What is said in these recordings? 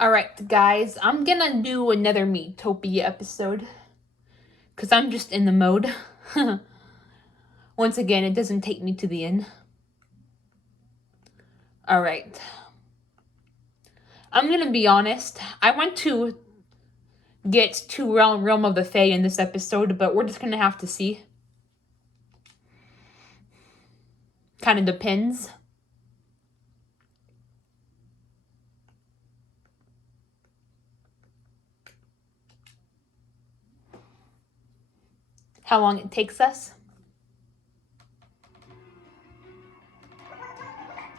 Alright, guys, I'm gonna do another Miitopia episode. Because I'm just in the mode. Once again, it doesn't take me to the end. Alright. I'm gonna be honest. I want to get to Realm of the Fae in this episode, but we're just gonna have to see. Kind of depends. How long it takes us.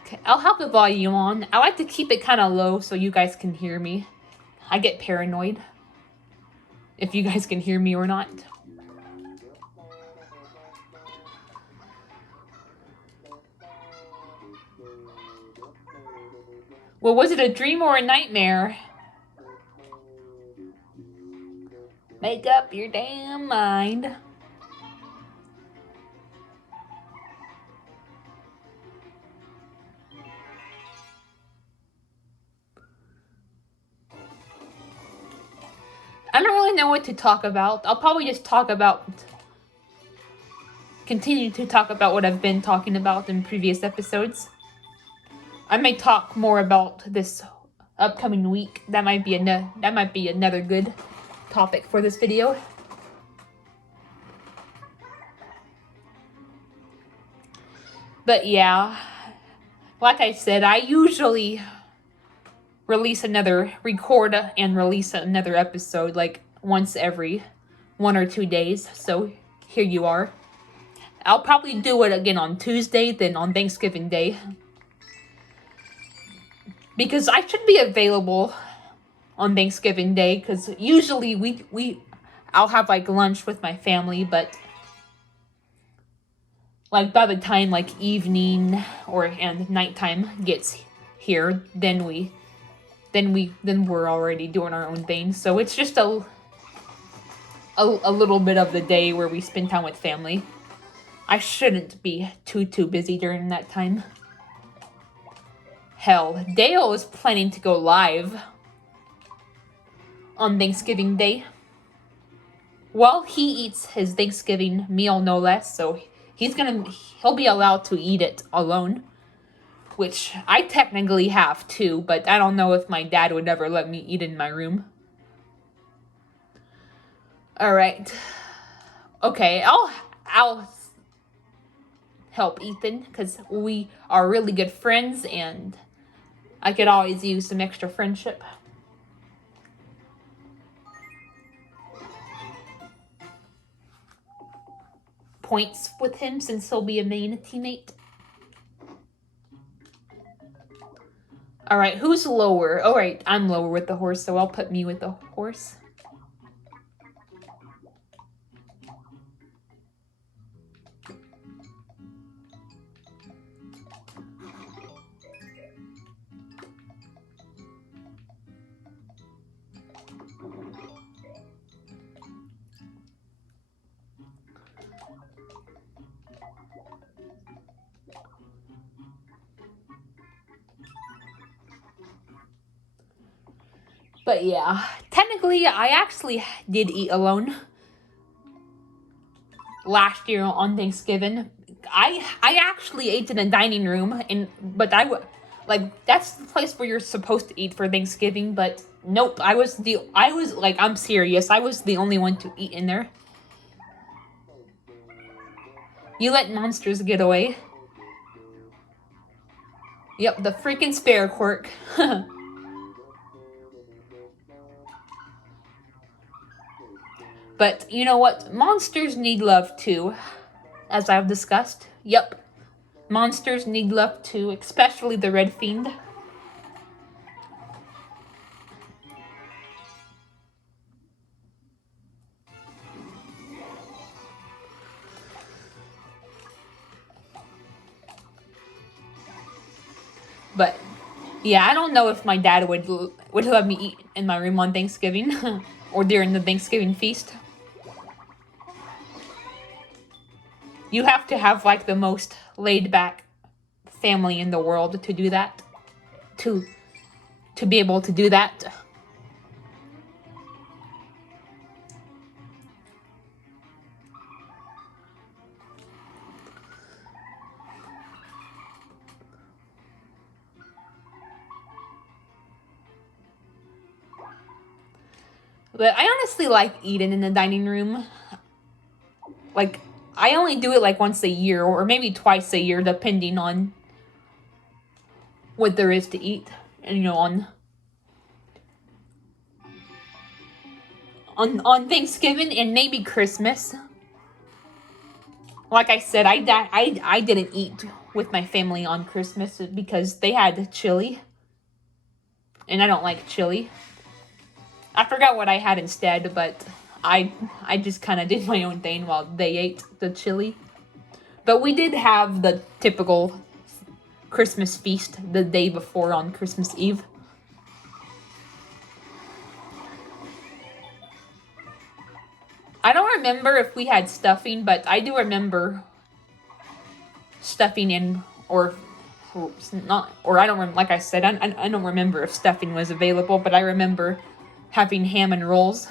Okay, I'll have the volume on. I like to keep it kind of low so you guys can hear me. I get paranoid if you guys can hear me or not. Well, was it a dream or a nightmare? Make up your damn mind. I don't really know what to talk about. I'll probably just continue to talk about what I've been talking about in previous episodes. I may talk more about this upcoming week. That might be another good topic for this video. But yeah, like I said, I usually record and release another episode like once every 1 or 2 days. So here you are. I'll probably do it again on Tuesday, then on Thanksgiving Day. Because I should be available on Thanksgiving Day, because usually I'll have like lunch with my family, but like by the time like evening and nighttime gets here, then we're already doing our own thing. So it's just a little bit of the day where we spend time with family. I shouldn't be too busy during that time. Hell, Dale is planning to go live on Thanksgiving Day. Well, he eats his Thanksgiving meal, no less, so he'll be allowed to eat it alone. Which I technically have too, but I don't know if my dad would ever let me eat in my room. Alright. Okay, I'll help Ethan, because we are really good friends, and I could always use some extra friendship. Points with him, since he'll be a main teammate. Alright, who's lower? Alright, I'm lower with the horse, so I'll put me with the horse. But yeah, technically, I actually did eat alone last year on Thanksgiving. I actually ate in a dining room, but that's the place where you're supposed to eat for Thanksgiving. But nope, I'm serious. I was the only one to eat in there. You let monsters get away. Yep, the freaking spare quirk. But you know what? Monsters need love too, as I've discussed. Yep, monsters need love too, especially the Red Fiend. But yeah, I don't know if my dad would let me eat in my room on Thanksgiving or during the Thanksgiving feast. You have to have like the most laid back family in the world to do that. To to be able to do that. But I honestly like eating in the dining room. Like, I only do it like once a year or maybe twice a year, depending on what there is to eat. And, you know, on Thanksgiving and maybe Christmas. Like I said, I didn't eat with my family on Christmas because they had chili. And I don't like chili. I forgot what I had instead, but I just kind of did my own thing while they ate the chili. But we did have the typical Christmas feast the day before on Christmas Eve. I don't remember if we had stuffing, but I do remember stuffing in, or not, or I don't remember, like I said, I don't remember if stuffing was available, but I remember having ham and rolls.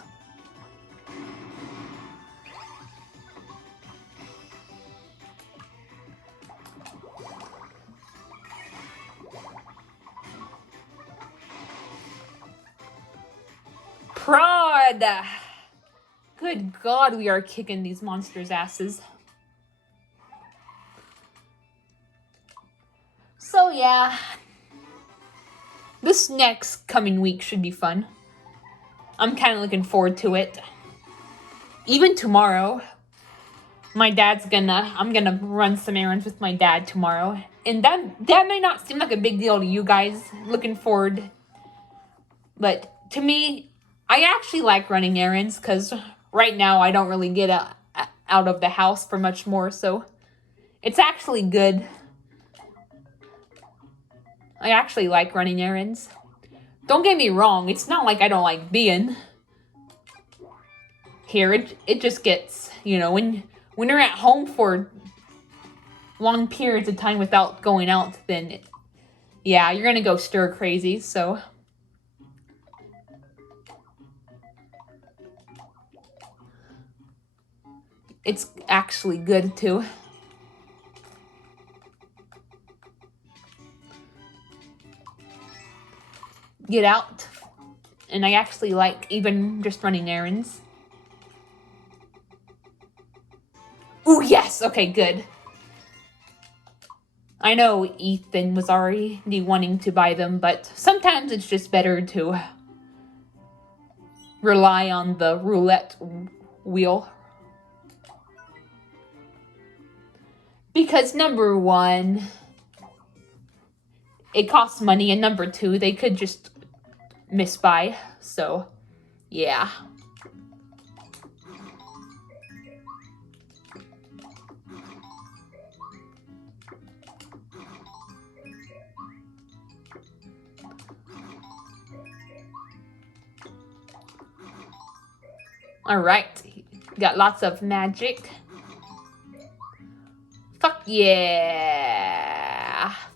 Prod! Good God, we are kicking these monsters' asses. So yeah, this next coming week should be fun. I'm kind of looking forward to it. Even tomorrow, I'm gonna run some errands with my dad tomorrow. And that may not seem like a big deal to you guys, looking forward. But to me, I actually like running errands because right now I don't really get out of the house for much more. So it's actually good. I actually like running errands. Don't get me wrong, it's not like I don't like being here. It just gets, you know, when you're at home for long periods of time without going out, then yeah, you're gonna go stir crazy. So it's actually good to get out. And I actually like even just running errands. Ooh, yes! Okay, good. I know Ethan was already wanting to buy them, but sometimes it's just better to rely on the roulette wheel. Because number one, it costs money, and number two, they could just misbuy. So, yeah. Alright, got lots of magic. Fuck yeah!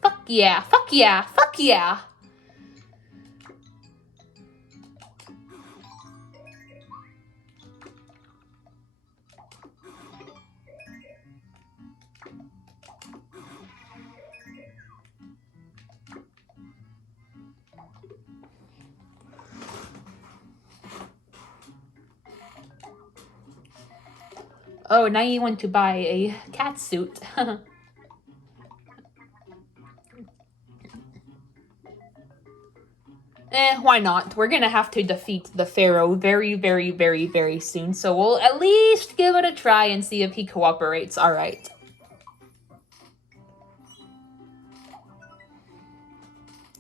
Fuck yeah! Fuck yeah! Fuck yeah! Oh, now you want to buy a cat suit. Why not? We're gonna have to defeat the Pharaoh very, very, very, very soon. So we'll at least give it a try and see if he cooperates. Alright.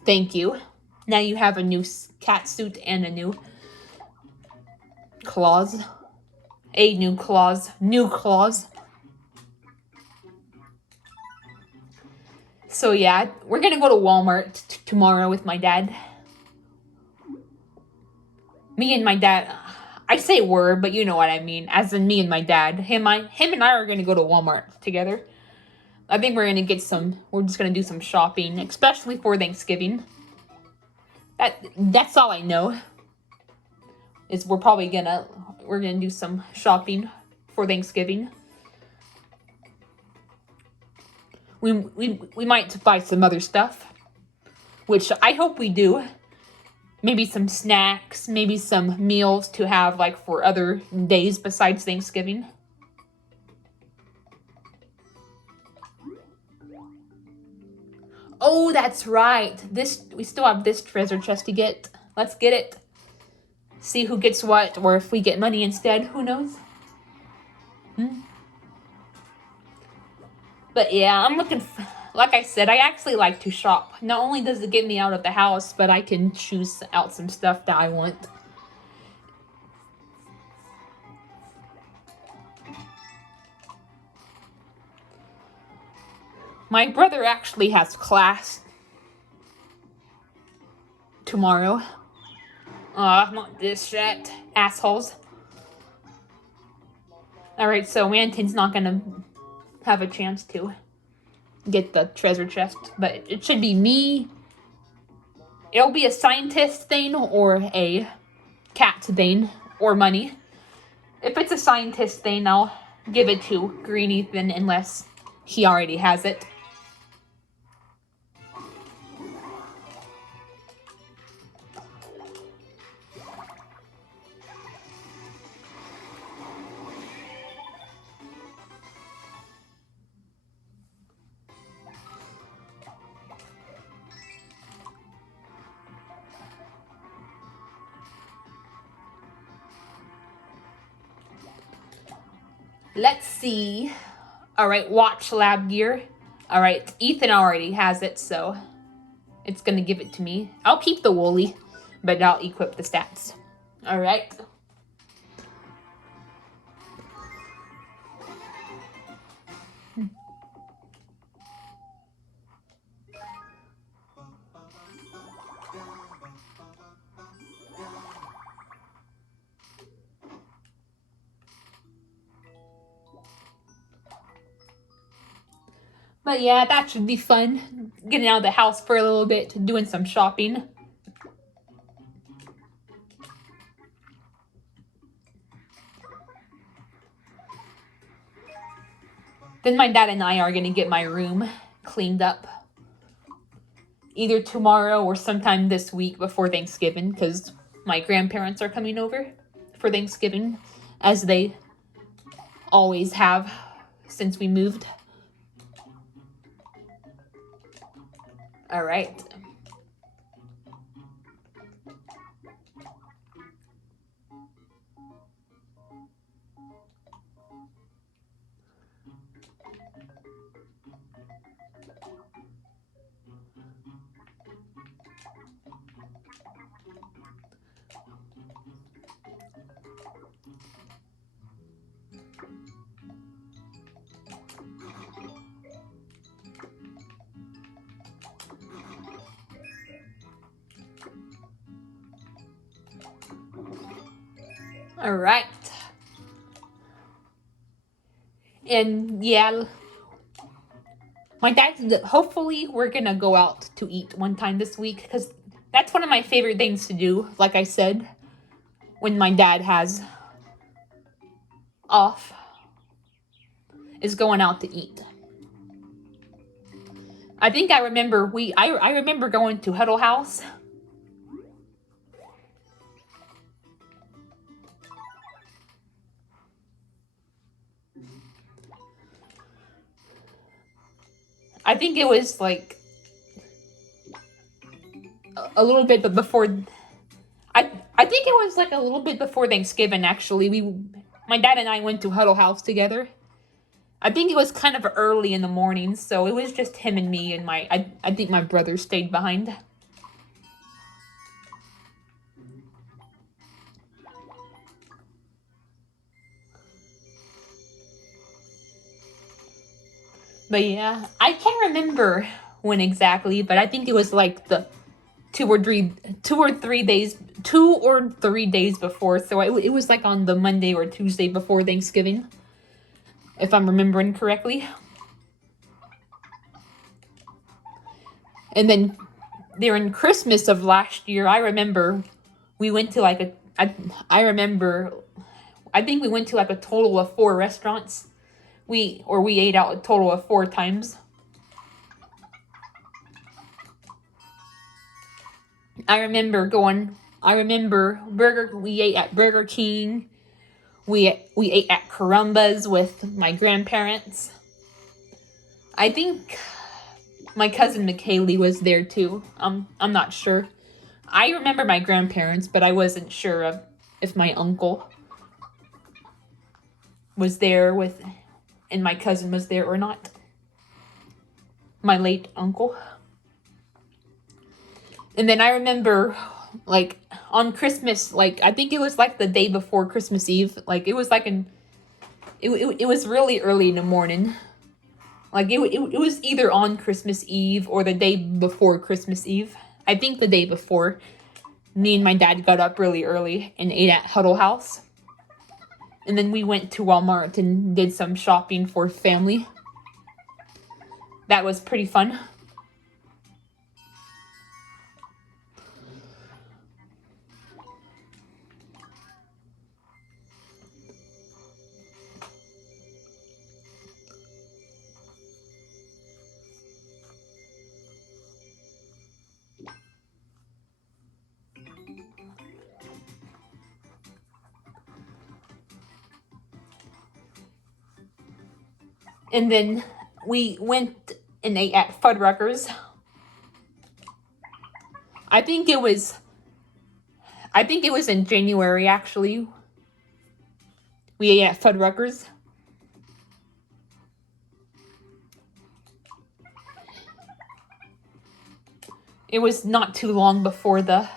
Thank you. Now you have a new cat suit and a new claws. New claws. So yeah, we're gonna go to Walmart tomorrow with my dad. Me and my dad, I say we're, but you know what I mean. As in me and my dad. Him and I are gonna go to Walmart together. I think we're just gonna do some shopping, especially for Thanksgiving. That's all I know. Is we're gonna do some shopping for Thanksgiving. We might buy some other stuff, which I hope we do. Maybe some snacks, maybe some meals to have like for other days besides Thanksgiving. Oh, that's right. We still have this treasure chest to get. Let's get it. See who gets what, or if we get money instead. Who knows? But yeah, like I said, I actually like to shop. Not only does it get me out of the house, but I can choose out some stuff that I want. My brother actually has class tomorrow. Not this shit. Assholes. Alright, so Manton's not gonna have a chance to get the treasure chest, but it should be me. It'll be a scientist thing or a cat thing or money. If it's a scientist thing, I'll give it to Green Ethan unless he already has it. Let's see. Alright, watch lab gear. Alright, Ethan already has it, so it's gonna give it to me. I'll keep the woolly, but I'll equip the stats. Alright. But yeah, that should be fun. Getting out of the house for a little bit, doing some shopping. Then my dad and I are gonna get my room cleaned up. Either tomorrow or sometime this week before Thanksgiving, because my grandparents are coming over for Thanksgiving, as they always have since we moved. Alright. Alright. And yeah, my dad, hopefully we're gonna go out to eat one time this week, because that's one of my favorite things to do, like I said, when my dad has off, is going out to eat. I think I remember I remember going to Huddle House. I think it was like a little bit before. I think it was like a little bit before Thanksgiving. Actually, my dad and I went to Huddle House together. I think it was kind of early in the morning, so it was just him and me, and I think my brother stayed behind. But yeah, I can't remember when exactly, but I think it was like the 2 or 3 days before. So it was like on the Monday or Tuesday before Thanksgiving, if I'm remembering correctly. And then during Christmas of last year, I remember we went to like I remember, I think we went to like a total of 4 restaurants. We ate out a total of 4 times. I remember we ate at Burger King. We ate at Carumba's with my grandparents. I think my cousin McKaylee was there too. I'm not sure. I remember my grandparents, but I wasn't sure of if my uncle was there with, and my cousin was there or not. My late uncle. And then I remember, like, on Christmas, like, I think it was like the day before Christmas Eve. Like, it was like it was really early in the morning. Like, it was either on Christmas Eve or the day before Christmas Eve. I think the day before. Me and my dad got up really early and ate at Huddle House. And then we went to Walmart and did some shopping for family. That was pretty fun. And then we went and ate at Fuddruckers. I think it was in January, actually. We ate at Fuddruckers. It was not too long before the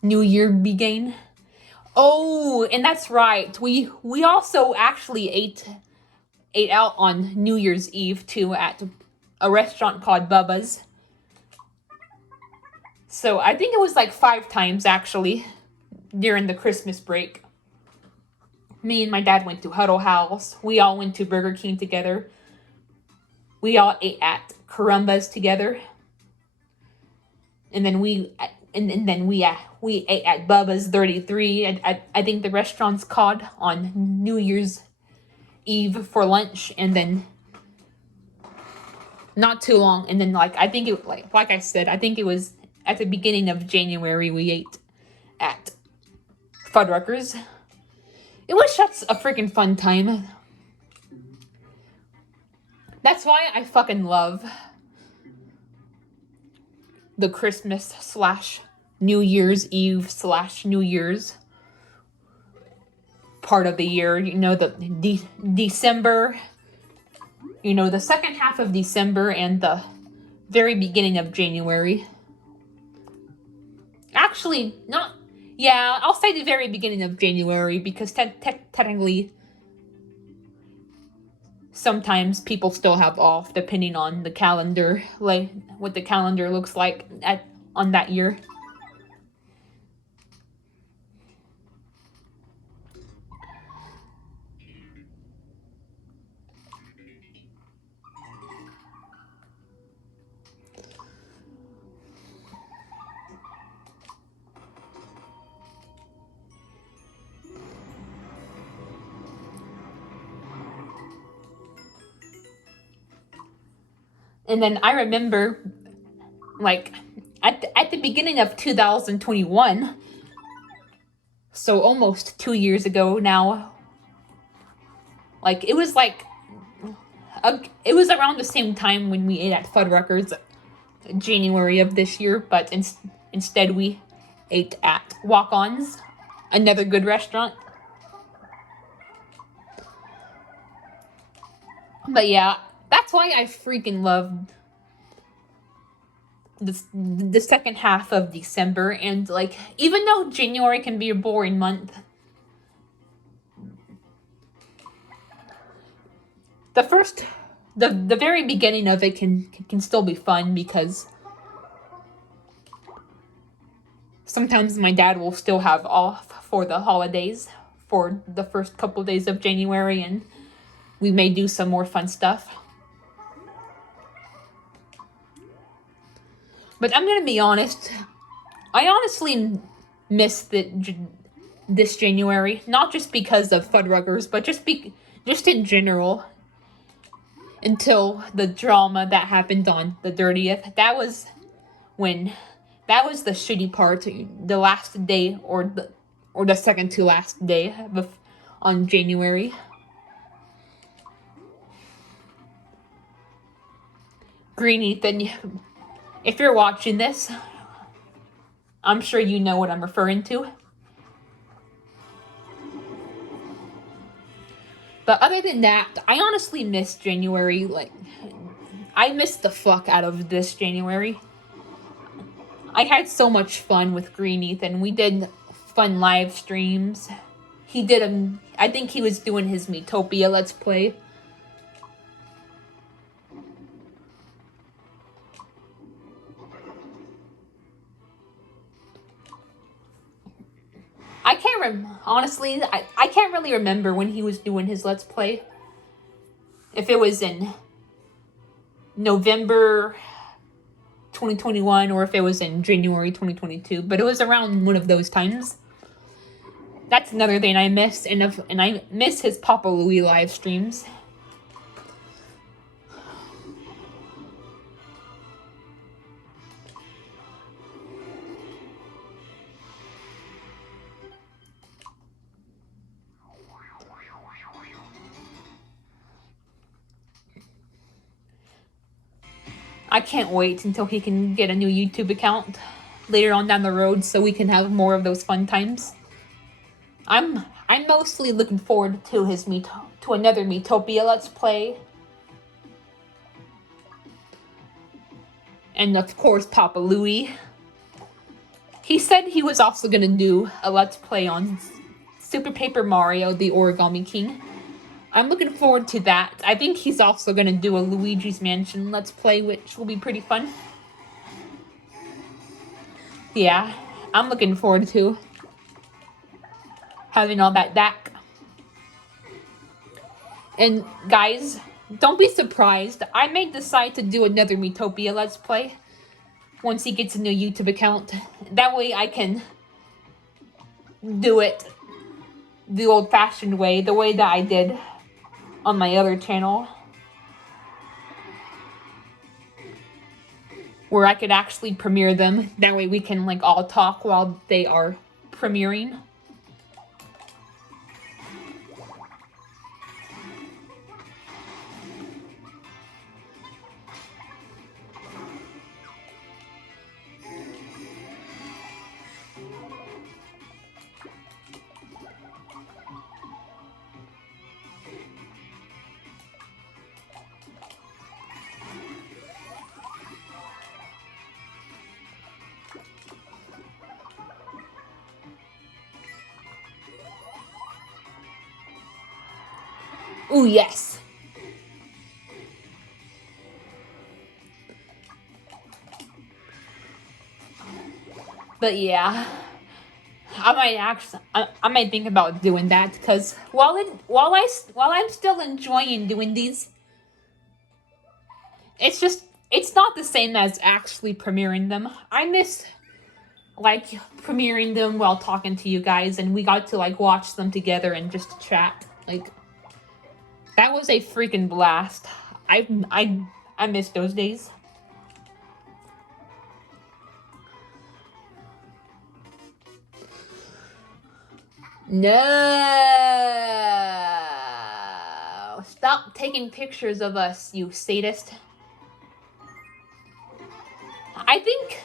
New Year began. Oh, and that's right. We also actually ate out on New Year's Eve too at a restaurant called Bubba's. So I think it was like 5 times actually during the Christmas break. Me and my dad went to Huddle House. We all went to Burger King together. We all ate at Carumba's together. And then we ate at Bubba's 33. I think the restaurant's called, on New Year's Eve for lunch, and then not too long, and then like I said, I think it was at the beginning of January we ate at Fuddruckers. It was such a freaking fun time. That's why I fucking love the Christmas / New Year's Eve / New Year's part of the year. You know, the December, you know, the second half of December and the very beginning of January. Actually, not, yeah, I'll say the very beginning of January, because technically sometimes people still have off depending on the calendar, like what the calendar looks like on that year. And then I remember, like, at the beginning of 2021, so almost 2 years ago now, like, it was around the same time when we ate at Fuddruckers, January of this year, but instead we ate at Walk-On's, another good restaurant. But yeah, that's why I freaking love the second half of December. And like, even though January can be a boring month, the very beginning of it can still be fun, because sometimes my dad will still have off for the holidays for the first couple days of January, and we may do some more fun stuff. But I'm gonna be honest. I honestly missed this January, not just because of Fuddruckers, but just in general. Until the drama that happened on the 30th, that was the shitty part. The last day, or the second to last day on January. Green Ethan, if you're watching this, I'm sure you know what I'm referring to. But other than that, I honestly miss January. Like, I missed the fuck out of this January. I had so much fun with Green Ethan. We did fun live streams. He did I think he was doing his Miitopia Let's Play. I can't honestly, I can't really remember when he was doing his Let's Play. If it was in November 2021 or if it was in January 2022, but it was around one of those times. That's another thing I miss, and I miss his Papa Louie live streams. I can't wait until he can get a new YouTube account later on down the road so we can have more of those fun times. I'm mostly looking forward to another Miitopia Let's Play. And of course Papa Louie. He said he was also gonna do a Let's Play on Super Paper Mario, the Origami King. I'm looking forward to that. I think he's also gonna do a Luigi's Mansion Let's Play, which will be pretty fun. Yeah, I'm looking forward to having all that back. And guys, don't be surprised. I may decide to do another Miitopia Let's Play once he gets a new YouTube account. That way I can do it the old-fashioned way, the way that I did on my other channel, where I could actually premiere them. That way we can like all talk while they are premiering. Ooh, yes. But yeah, I might think about doing that, because while I'm still enjoying doing these, it's not the same as actually premiering them. I miss like premiering them while talking to you guys, and we got to like watch them together and just chat. Like, that was a freaking blast. I miss those days. No! Stop taking pictures of us, you sadist. I think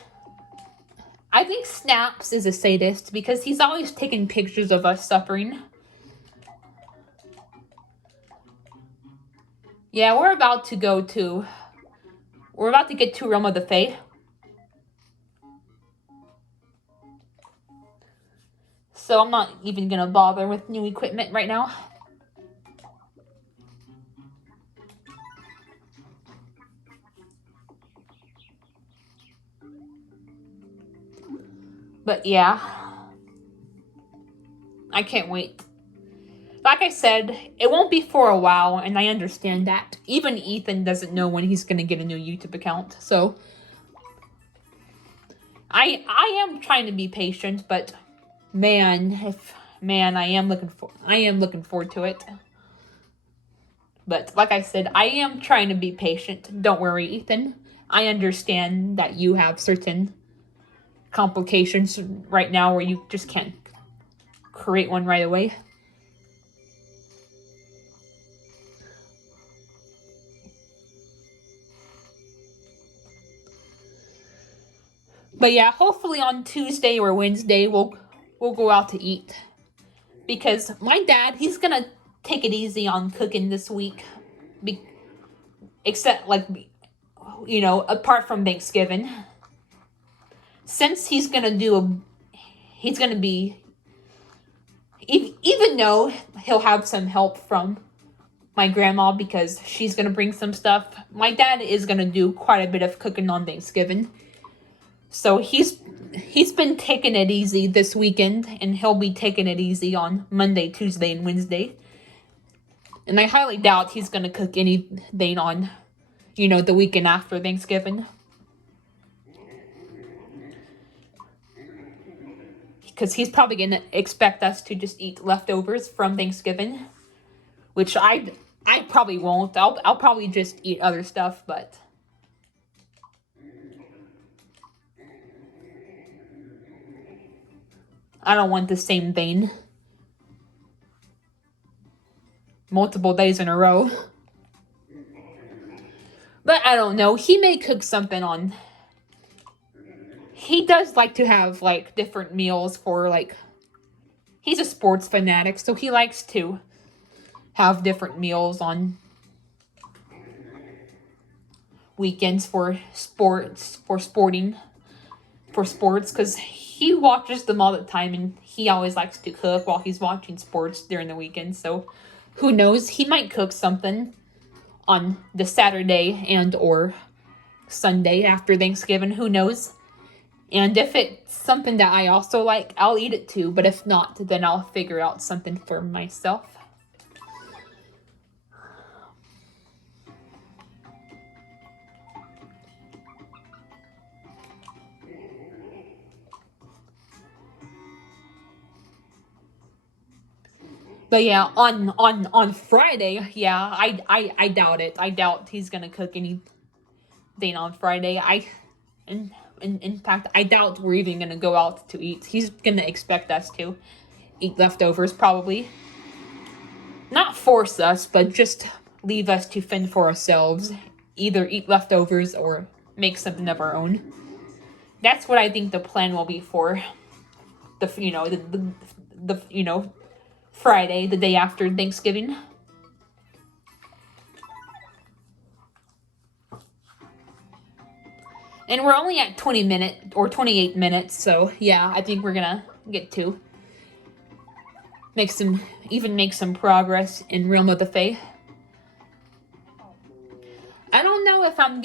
Snaps is a sadist because he's always taking pictures of us suffering. Yeah, we're about to get to Realm of the Fae. So I'm not even gonna bother with new equipment right now. But yeah, I can't wait. Like I said, it won't be for a while, and I understand that. Even Ethan doesn't know when he's gonna get a new YouTube account, so I am trying to be patient, but man, I am looking forward to it. But like I said, I am trying to be patient. Don't worry, Ethan. I understand that you have certain complications right now where you just can't create one right away. But yeah, hopefully on Tuesday or Wednesday we'll go out to eat. Because my dad, he's gonna take it easy on cooking this week. Except apart from Thanksgiving. Since he's gonna be, even though he'll have some help from my grandma because she's gonna bring some stuff, my dad is gonna do quite a bit of cooking on Thanksgiving. So he's been taking it easy this weekend, and he'll be taking it easy on Monday, Tuesday, and Wednesday. And I highly doubt he's gonna cook anything on, the weekend after Thanksgiving. Because he's probably gonna expect us to just eat leftovers from Thanksgiving, which I probably won't. I'll probably just eat other stuff, but I don't want the same thing multiple days in a row. But I don't know. He may cook something on. He does like to have different meals for he's a sports fanatic, so he likes to have different meals on weekends for sports because he watches them all the time, and he always likes to cook while he's watching sports during the weekend. So who knows, he might cook something on the Saturday and or Sunday after Thanksgiving. Who knows? And if it's something that I also like, I'll eat it too. But if not, then I'll figure out something for myself. But yeah, on Friday, yeah, I doubt it. I doubt he's gonna cook anything on Friday. In fact, I doubt we're even gonna go out to eat. He's gonna expect us to eat leftovers, probably. Not force us, but just leave us to fend for ourselves. Either eat leftovers or make something of our own. That's what I think the plan will be for the Friday, the day after Thanksgiving. And we're only at 20 minutes or 28 minutes, so yeah, I think we're gonna get to make some progress in Realm of the Fae. I don't know if I'm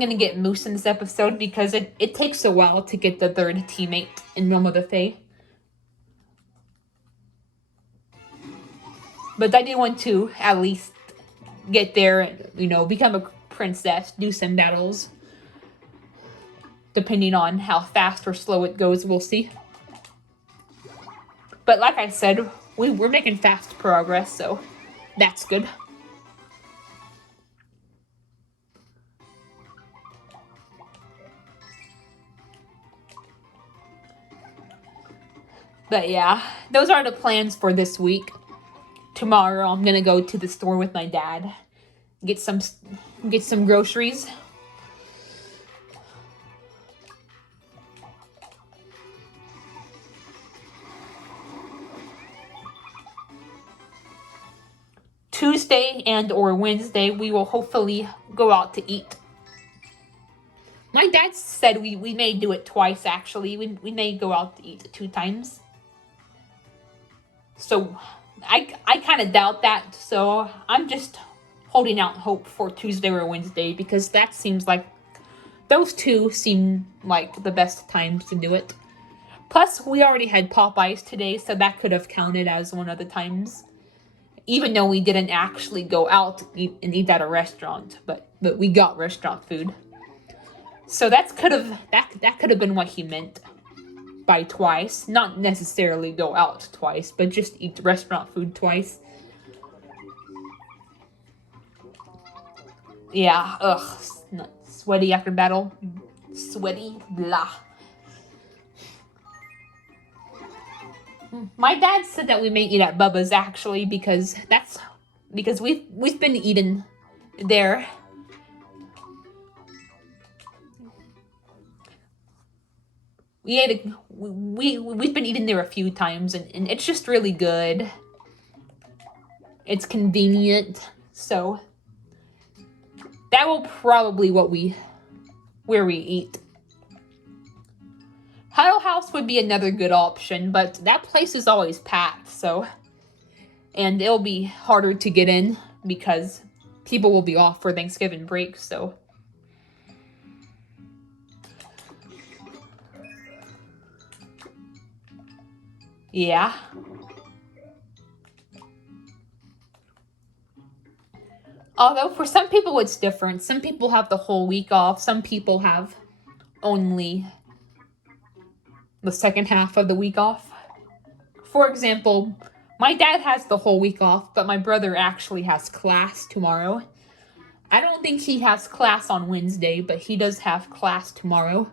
gonna get Moose in this episode, because it takes a while to get the third teammate in Realm of the Fae. But I do want to at least get there and, become a princess, do some battles. Depending on how fast or slow it goes, we'll see. But like I said, we're making fast progress, so that's good. But yeah, those are the plans for this week. Tomorrow I'm gonna go to the store with my dad, get some groceries. Tuesday and or Wednesday, we will hopefully go out to eat. My dad said we may do it twice, actually. We may go out to eat 2 times. So I kind of doubt that. So I'm just holding out hope for Tuesday or Wednesday, because that seems like those 2 seem like the best times to do it. Plus, we already had Popeyes today, so that could have counted as one of the times. Even though we didn't actually go out and eat at a restaurant. But but we got restaurant food. So that could have been what he meant by twice. Not necessarily go out twice, but just eat restaurant food twice. Yeah, ugh. Sweaty after battle. Sweaty, blah. My dad said that we may eat at Bubba's actually because we've been eating there. We've been eating there a few times and it's just really good. It's convenient, so that will probably where we eat. Huddle House would be another good option, but that place is always packed, and it'll be harder to get in because people will be off for Thanksgiving break, so. Yeah. Although for some people it's different. Some people have the whole week off. Some people have only the second half of the week off. For example, my dad has the whole week off, but my brother actually has class tomorrow. I don't think he has class on Wednesday, but he does have class tomorrow.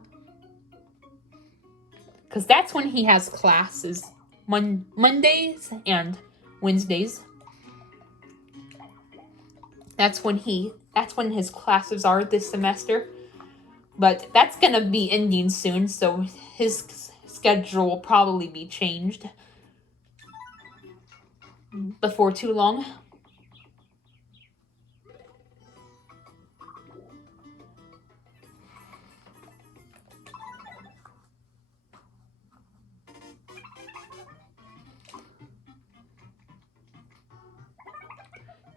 Because that's when he has classes. Mondays and Wednesdays. That's when his classes are this semester. But that's gonna be ending soon, so his schedule will probably be changed before too long.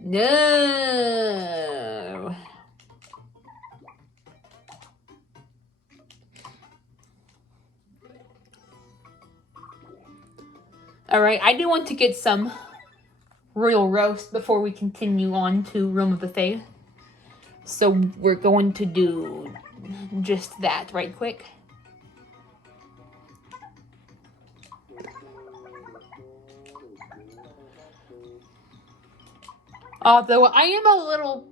No. Alright, I do want to get some royal roast before we continue on to Room of the Fae. So we're going to do just that right quick. Although I am a little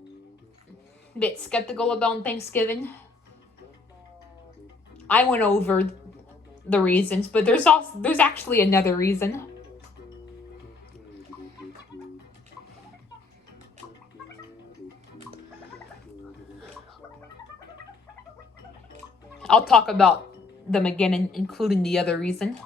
bit skeptical about Thanksgiving. I went over the reasons, but there's actually another reason. I'll talk about them again, including the other reason.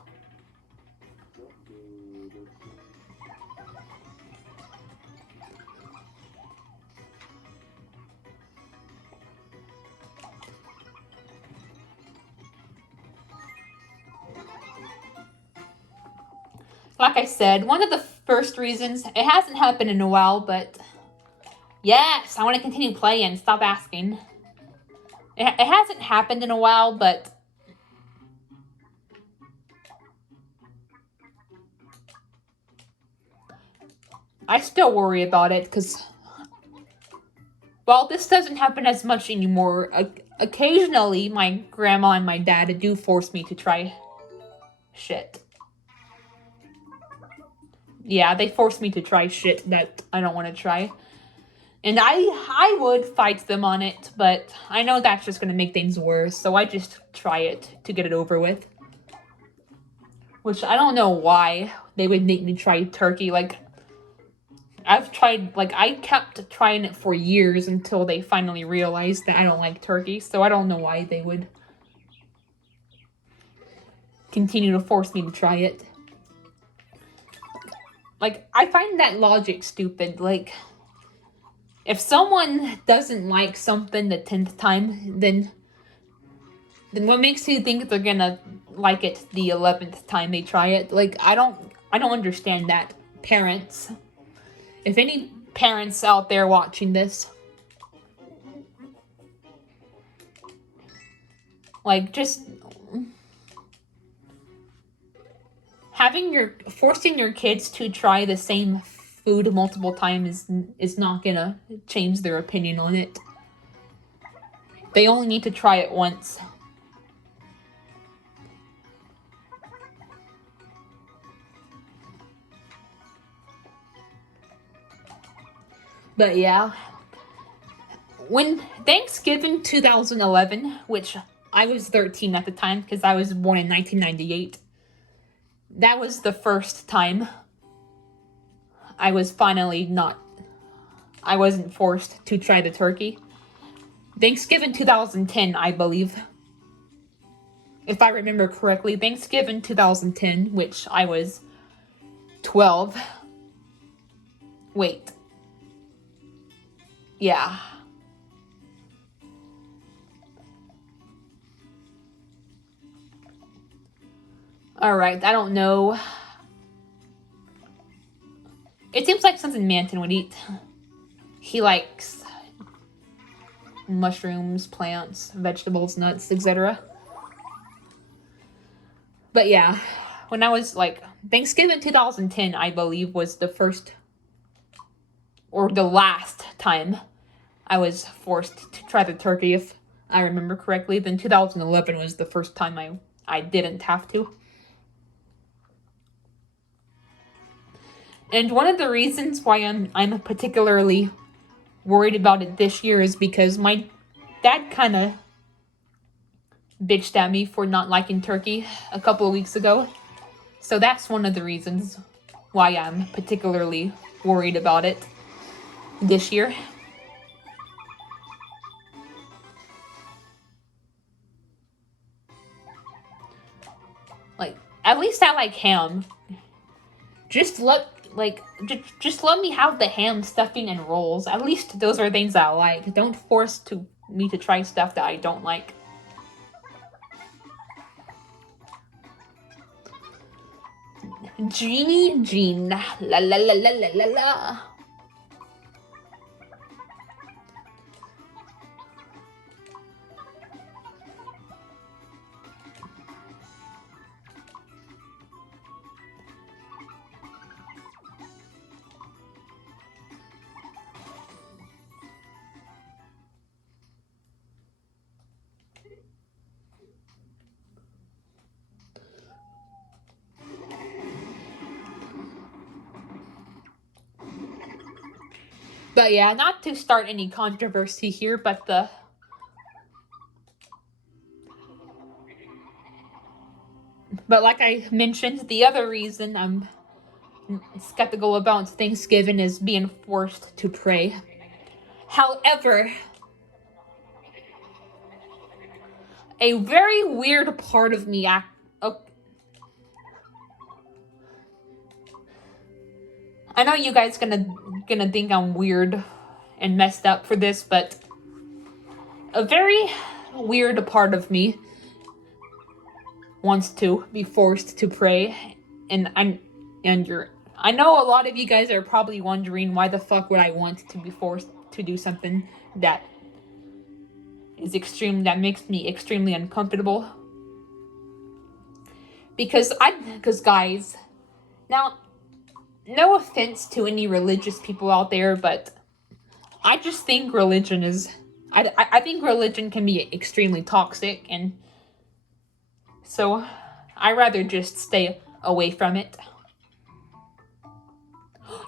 Like I said, one of the first reasons, it hasn't happened in a while, but yes, I want to continue playing. Stop asking. It hasn't happened in a while, but I still worry about it because, well, this doesn't happen as much anymore. Occasionally, my grandma and my dad do force me to try shit. Yeah, they force me to try shit that I don't want to try. And I would fight them on it, but I know that's just going to make things worse, so I just try it to get it over with. Which I don't know why they would make me try turkey. Like, I kept trying it for years until they finally realized that I don't like turkey, so I don't know why they would continue to force me to try it. Like, I find that logic stupid. Like, if someone doesn't like something the 10th time, then what makes you think they're gonna like it the 11th time they try it? Like, I don't understand that. Parents, if any parents out there watching this, like, just forcing your kids to try the same food multiple times is not gonna change their opinion on it. They only need to try it once. But yeah, when Thanksgiving 2011, which I was 13 at the time because I was born in 1998, that was the first time I wasn't forced to try the turkey. Thanksgiving 2010, I believe. If I remember correctly, Thanksgiving 2010, which I was 12. Wait. Yeah. Alright, I don't know. It seems like something Manton would eat. He likes mushrooms, plants, vegetables, nuts, etc. But yeah, when I was like, Thanksgiving 2010, I believe, was the first or the last time I was forced to try the turkey, if I remember correctly. Then 2011 was the first time I didn't have to. And one of the reasons why I'm particularly worried about it this year is because my dad kind of bitched at me for not liking turkey a couple of weeks ago. So that's one of the reasons why I'm particularly worried about it this year. Like, at least I like ham. Just let me have the ham, stuffing, and rolls. At least those are things I like. Don't force me to try stuff that I don't like. Jean, la la la la la la la. But yeah, not to start any controversy here, but like I mentioned, the other reason I'm skeptical about Thanksgiving is being forced to pray. However, a very weird part of me I know you guys gonna think I'm weird and messed up for this, but a very weird part of me wants to be forced to pray, and I know a lot of you guys are probably wondering why the fuck would I want to be forced to do something that makes me extremely uncomfortable. Because guys, now, no offense to any religious people out there, but I just think religion I think religion can be extremely toxic, and so I rather just stay away from it.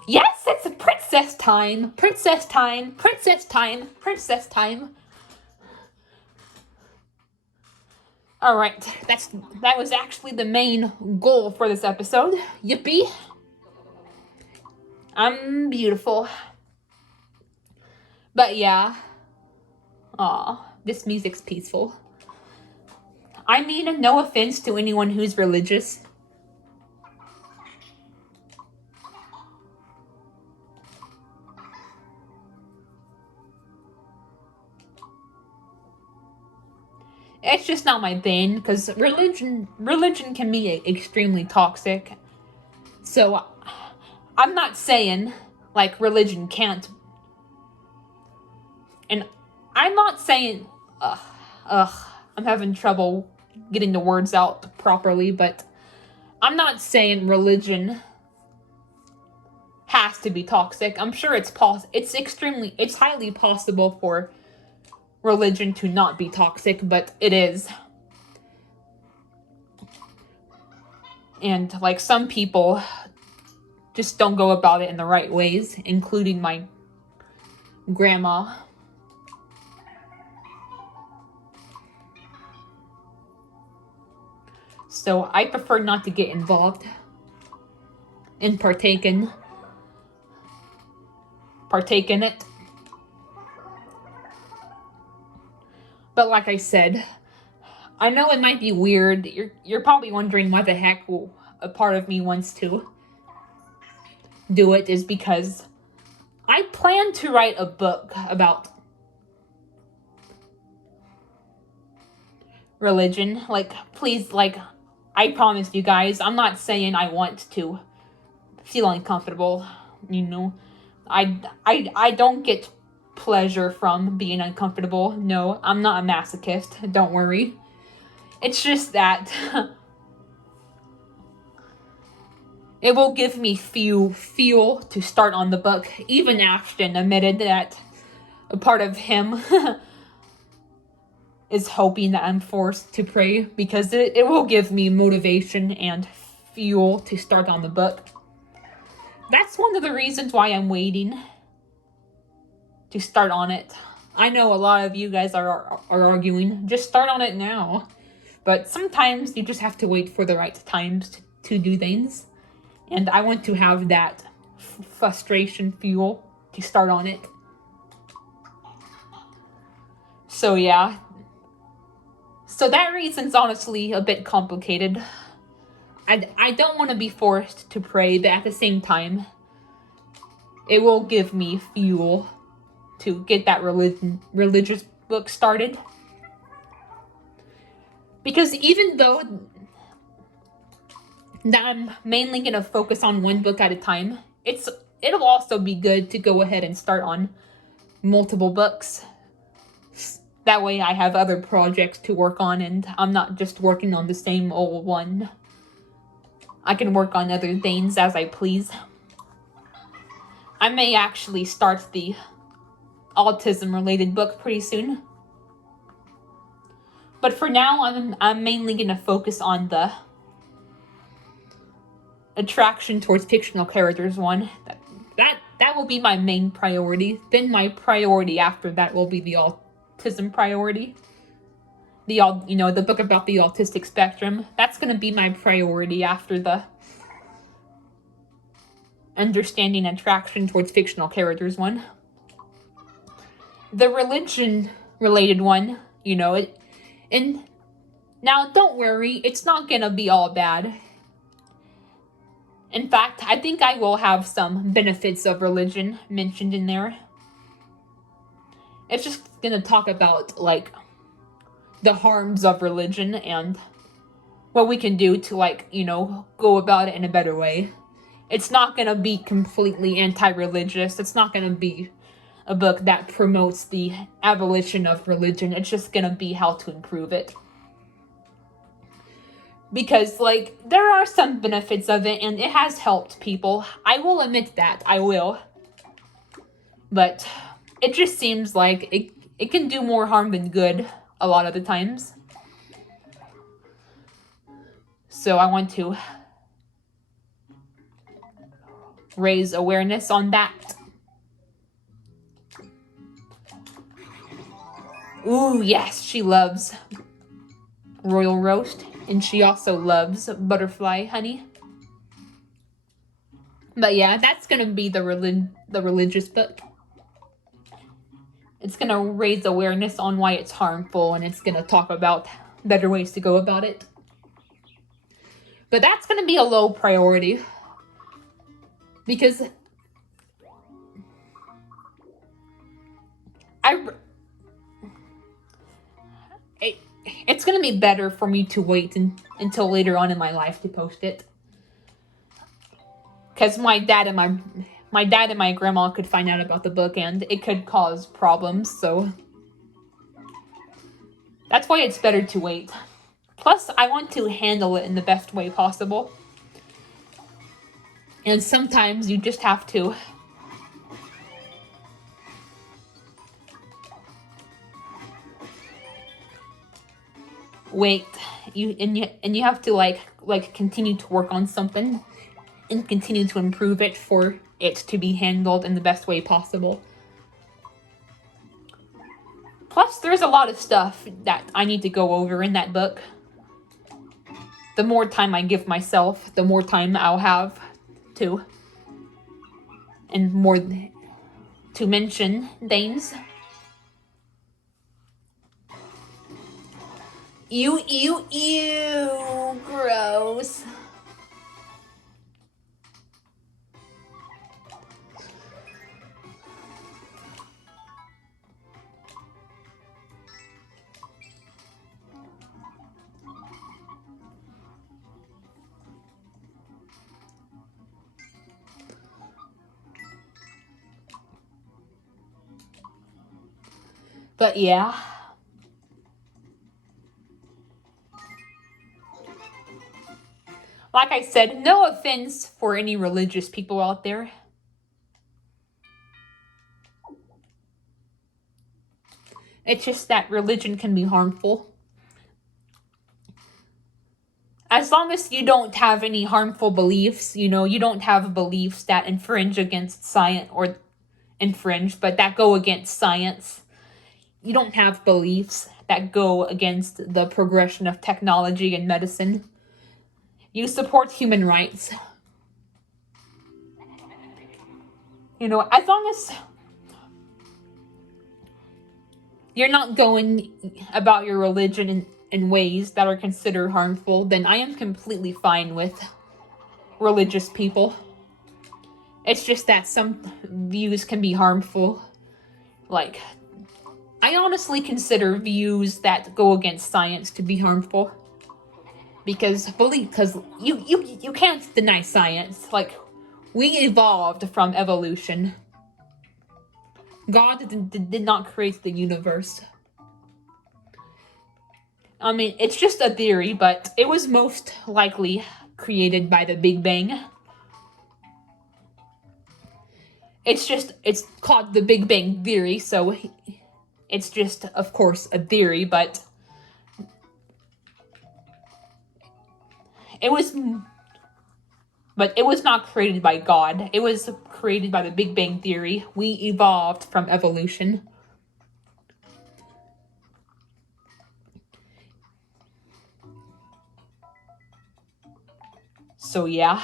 Yes, it's princess time! Princess time! Princess time! Princess time! Alright, that was actually the main goal for this episode. Yippee! I'm beautiful. But yeah. Aw, this music's peaceful. I mean, no offense to anyone who's religious. It's just not my thing, because religion can be extremely toxic. So, I'm not saying, like, religion can't. And I'm not saying, I'm having trouble getting the words out properly, but I'm not saying religion has to be toxic. I'm sure it's highly possible for religion to not be toxic, but it is. And like some people just don't go about it in the right ways, including my grandma. So I prefer not to get involved and partake in it. But like I said, I know it might be weird. You're probably wondering why the heck a part of me wants to do it is because I plan to write a book about religion. Like, please, like, I promise you guys, I'm not saying I want to feel uncomfortable, you know. I don't get pleasure from being uncomfortable. No, I'm not a masochist. Don't worry. It's just that it will give me fuel to start on the book. Even Ashton admitted that a part of him is hoping that I'm forced to pray because it will give me motivation and fuel to start on the book. That's one of the reasons why I'm waiting to start on it. I know a lot of you guys are arguing, just start on it now. But sometimes you just have to wait for the right times to do things. And I want to have that frustration fuel to start on it. So yeah. So that reason's honestly a bit complicated. I don't want to be forced to pray, but at the same time, it will give me fuel to get that religious book started. Because even though that I'm mainly going to focus on one book at a time, it'll also be good to go ahead and start on multiple books. That way I have other projects to work on and I'm not just working on the same old one. I can work on other things as I please. I may actually start the autism-related book pretty soon. But for now, I'm mainly going to focus on the attraction towards fictional characters one. That will be my main priority. Then my priority after that will be the autism priority. The book about the autistic spectrum. That's going to be my priority after the understanding attraction towards fictional characters one. The religion-related one, and now don't worry, it's not going to be all bad. In fact, I think I will have some benefits of religion mentioned in there. It's just going to talk about, like, the harms of religion and what we can do to, go about it in a better way. It's not going to be completely anti-religious. It's not going to be a book that promotes the abolition of religion. It's just going to be how to improve it. Because, there are some benefits of it, and it has helped people. I will admit that. I will. But it just seems like it can do more harm than good a lot of the times. So I want to raise awareness on that. Ooh, yes, she loves royal roast. And she also loves butterfly honey. But yeah, that's going to be the religious book. It's going to raise awareness on why it's harmful, and it's going to talk about better ways to go about it. But that's going to be a low priority. Because it's going to be better for me to wait until later on in my life to post it. Because my dad and my grandma could find out about the book and it could cause problems, so that's why it's better to wait. Plus, I want to handle it in the best way possible. And sometimes you just have to wait, you have to like continue to work on something and continue to improve it for it to be handled in the best way possible. Plus, there's a lot of stuff that I need to go over in that book. The more time I give myself, the more time I'll have to. And more to mention things. Ew, gross. But yeah. Like I said, no offense for any religious people out there. It's just that religion can be harmful. As long as you don't have any harmful beliefs, you don't have beliefs that infringe against science, or infringe, but that go against science. You don't have beliefs that go against the progression of technology and medicine. You support human rights. As long as you're not going about your religion in ways that are considered harmful, then I am completely fine with religious people. It's just that some views can be harmful. Like, I honestly consider views that go against science to be harmful. Because you can't deny science. Like, we evolved from evolution. God did not create the universe. I mean, it's just a theory, but it was most likely created by the Big Bang. It's called the Big Bang Theory, so it's just, of course, a theory, but it was not created by God. It was created by the Big Bang Theory. We evolved from evolution. So yeah.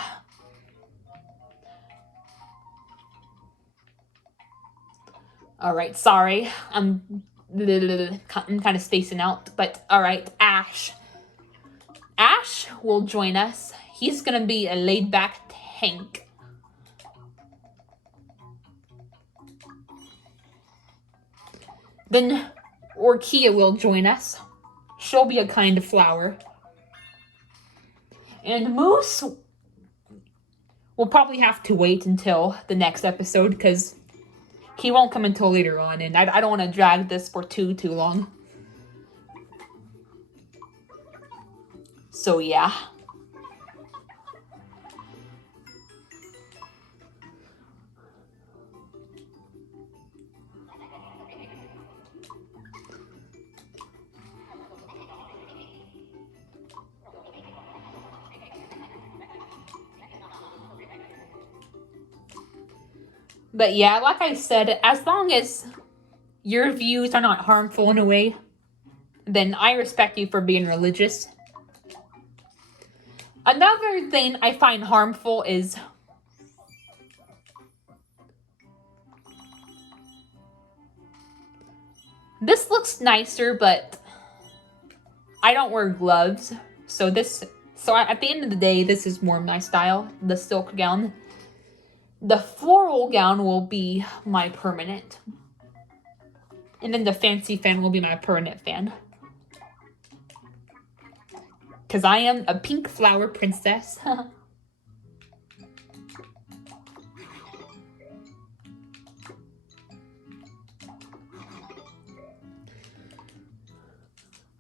Alright, sorry. I'm kind of spacing out. But alright, Ash. Ash will join us. He's gonna be a laid-back tank. Then Orkia will join us. She'll be a kind flower. And Moose will probably have to wait until the next episode, because he won't come until later on, and I don't want to drag this for too long. So yeah. But yeah, like I said, as long as your views are not harmful in a way, then I respect you for being religious. Another thing I find harmful is this looks nicer, but I don't wear gloves. So at the end of the day, this is more my style, the silk gown. The floral gown will be my permanent. And then the fancy fan will be my permanent fan. Because I am a pink flower princess.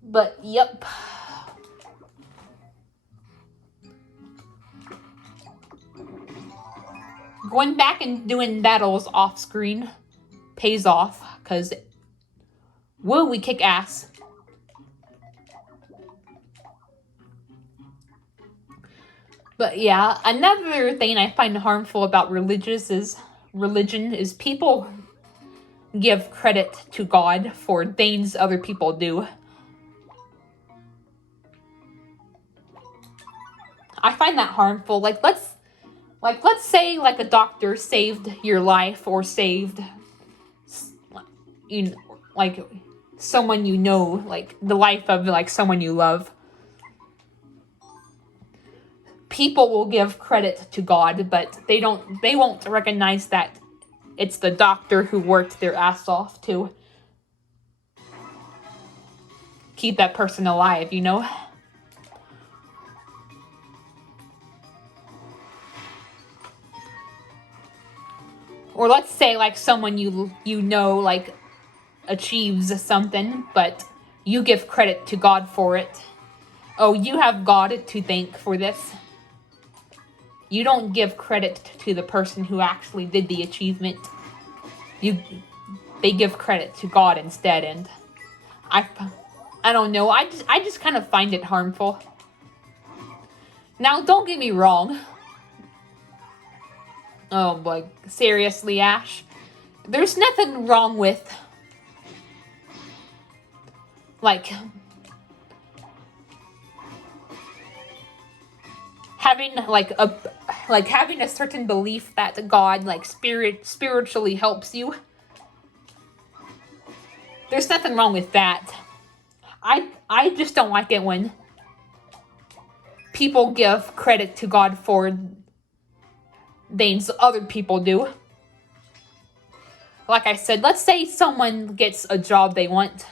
But, yep. Going back and doing battles off screen pays off, because woo, we kick ass. But yeah, another thing I find harmful about religion is people give credit to God for things other people do. I find that harmful. Let's say a doctor saved your life or saved you like someone you know, like the life of like someone you love. People will give credit to God, but they won't recognize that it's the doctor who worked their ass off to keep that person alive, you know? Or let's say like someone you know like achieves something, but you give credit to God for it. Oh, you have God to thank for this. You don't give credit to the person who actually did the achievement. They give credit to God instead, and I don't know. I just kind of find it harmful. Now, don't get me wrong. Oh, like seriously, Ash. There's nothing wrong with like having having a certain belief that God spiritually helps you. There's nothing wrong with that. I just don't like it when people give credit to God for things other people do. Like I said, let's say someone gets a job they want,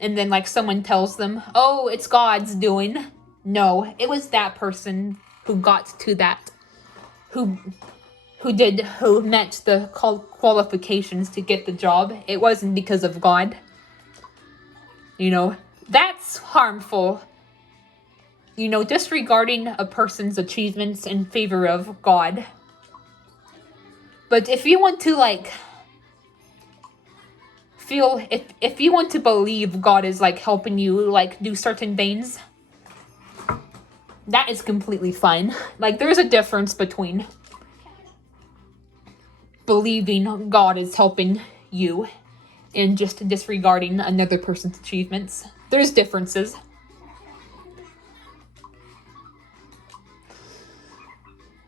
and then like someone tells them, "Oh, it's God's doing." No, it was that person who got to that, who met the qualifications to get the job. It wasn't because of God. You know, that's harmful. You know, disregarding a person's achievements in favor of God. But if you want to if you want to believe God is like helping you like do certain things, that is completely fine. Like there's a difference between believing God is helping you and just disregarding another person's achievements. There's differences.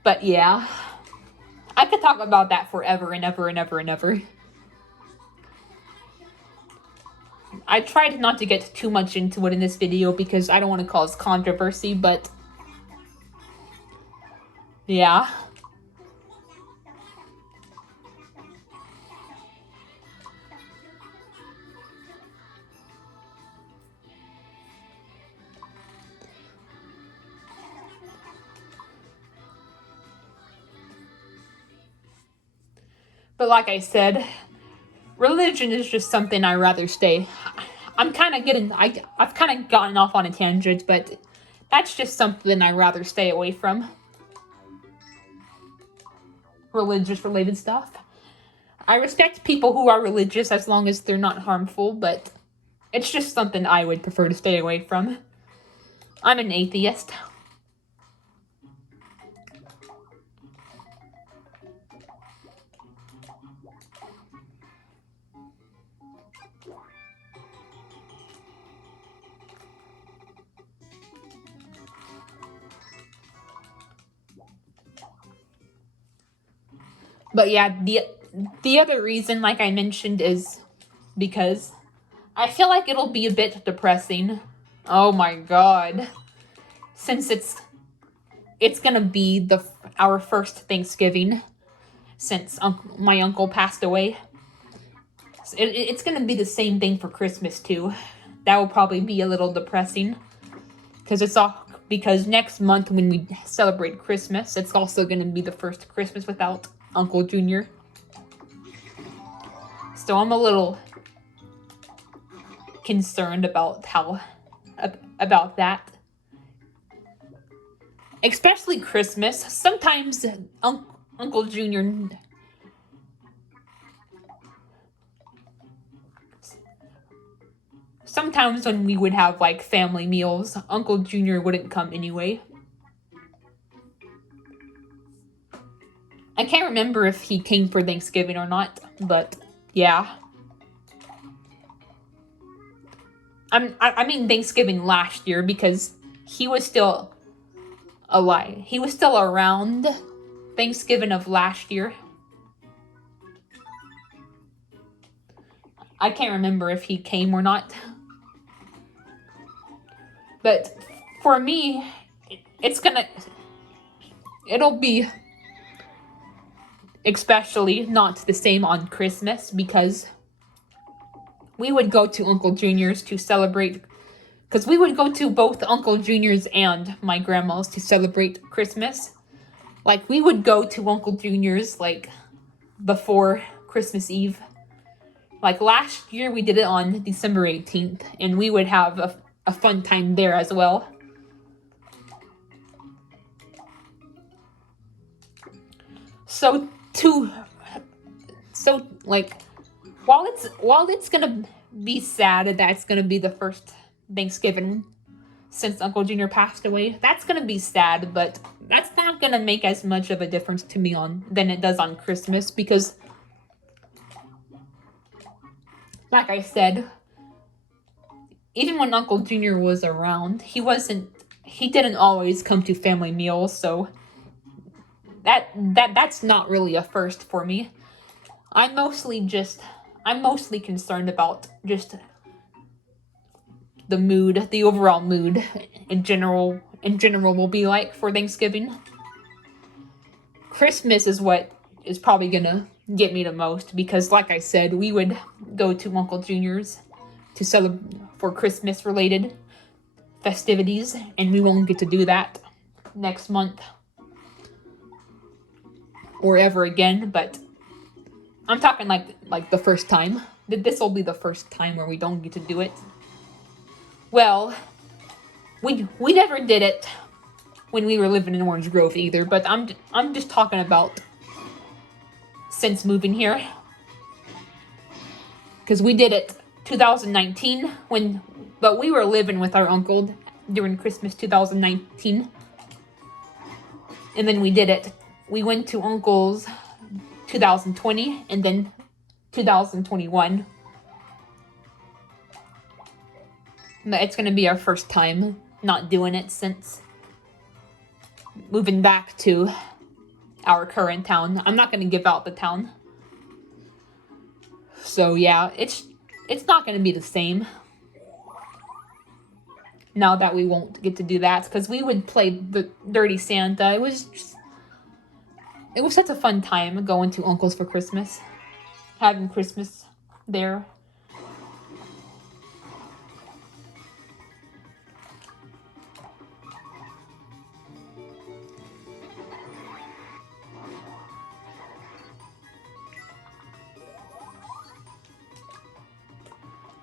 But yeah, I could talk about that forever and ever and ever and ever. I tried not to get too much into it in this video because I don't want to cause controversy, but yeah. But like I said, religion is just something I'd rather stay. I've kind of gotten off on a tangent, but that's just something I'd rather stay away from. Religious related stuff. I respect people who are religious as long as they're not harmful, but it's just something I would prefer to stay away from. I'm an atheist. But yeah, the other reason, like I mentioned, is because I feel like it'll be a bit depressing. Oh my god. Since it's gonna be our first Thanksgiving since my uncle passed away. It's gonna be the same thing for Christmas too. That will probably be a little depressing because next month when we celebrate Christmas, it's also gonna be the first Christmas without Uncle Junior. So I'm a little concerned about that. Especially Christmas. Sometimes Uncle Junior sometimes when we would have like family meals, Uncle Junior wouldn't come anyway. I can't remember if he came for Thanksgiving or not, but yeah. I mean Thanksgiving last year because he was still alive. He was still around Thanksgiving of last year. I can't remember if he came or not. But for me, it'll be especially not the same on Christmas because we would go to Uncle Junior's to celebrate, because we would go to both Uncle Junior's and my grandma's to celebrate Christmas. Like, we would go to Uncle Junior's, like, before Christmas Eve. Like, last year we did it on December 18th, and we would have a fun time there as well. So, like, while it's gonna be sad that it's gonna be the first Thanksgiving since Uncle Junior passed away, that's gonna be sad, but that's not gonna make as much of a difference to me than it does on Christmas, because like I said, even when Uncle Junior was around, he didn't always come to family meals, so that's not really a first for me. I'm mostly concerned about just the overall mood in general will be like for Thanksgiving. Christmas is what is probably gonna get me the most, because like I said, we would go to Uncle Junior's to celebrate for Christmas related festivities, and we won't get to do that next month or ever again. But I'm talking like the first time. This will be the first time where we don't get to do it. Well, we never did it when we were living in Orange Grove either, but I'm just talking about since moving here, because we did it 2019 but we were living with our uncle during Christmas 2019, and then we went to Uncle's 2020 and then 2021. But it's gonna be our first time not doing it since moving back to our current town. I'm not gonna give out the town. So yeah, it's not gonna be the same now that we won't get to do that, because we would play the Dirty Santa. It was such a fun time going to Uncle's for Christmas, having Christmas there.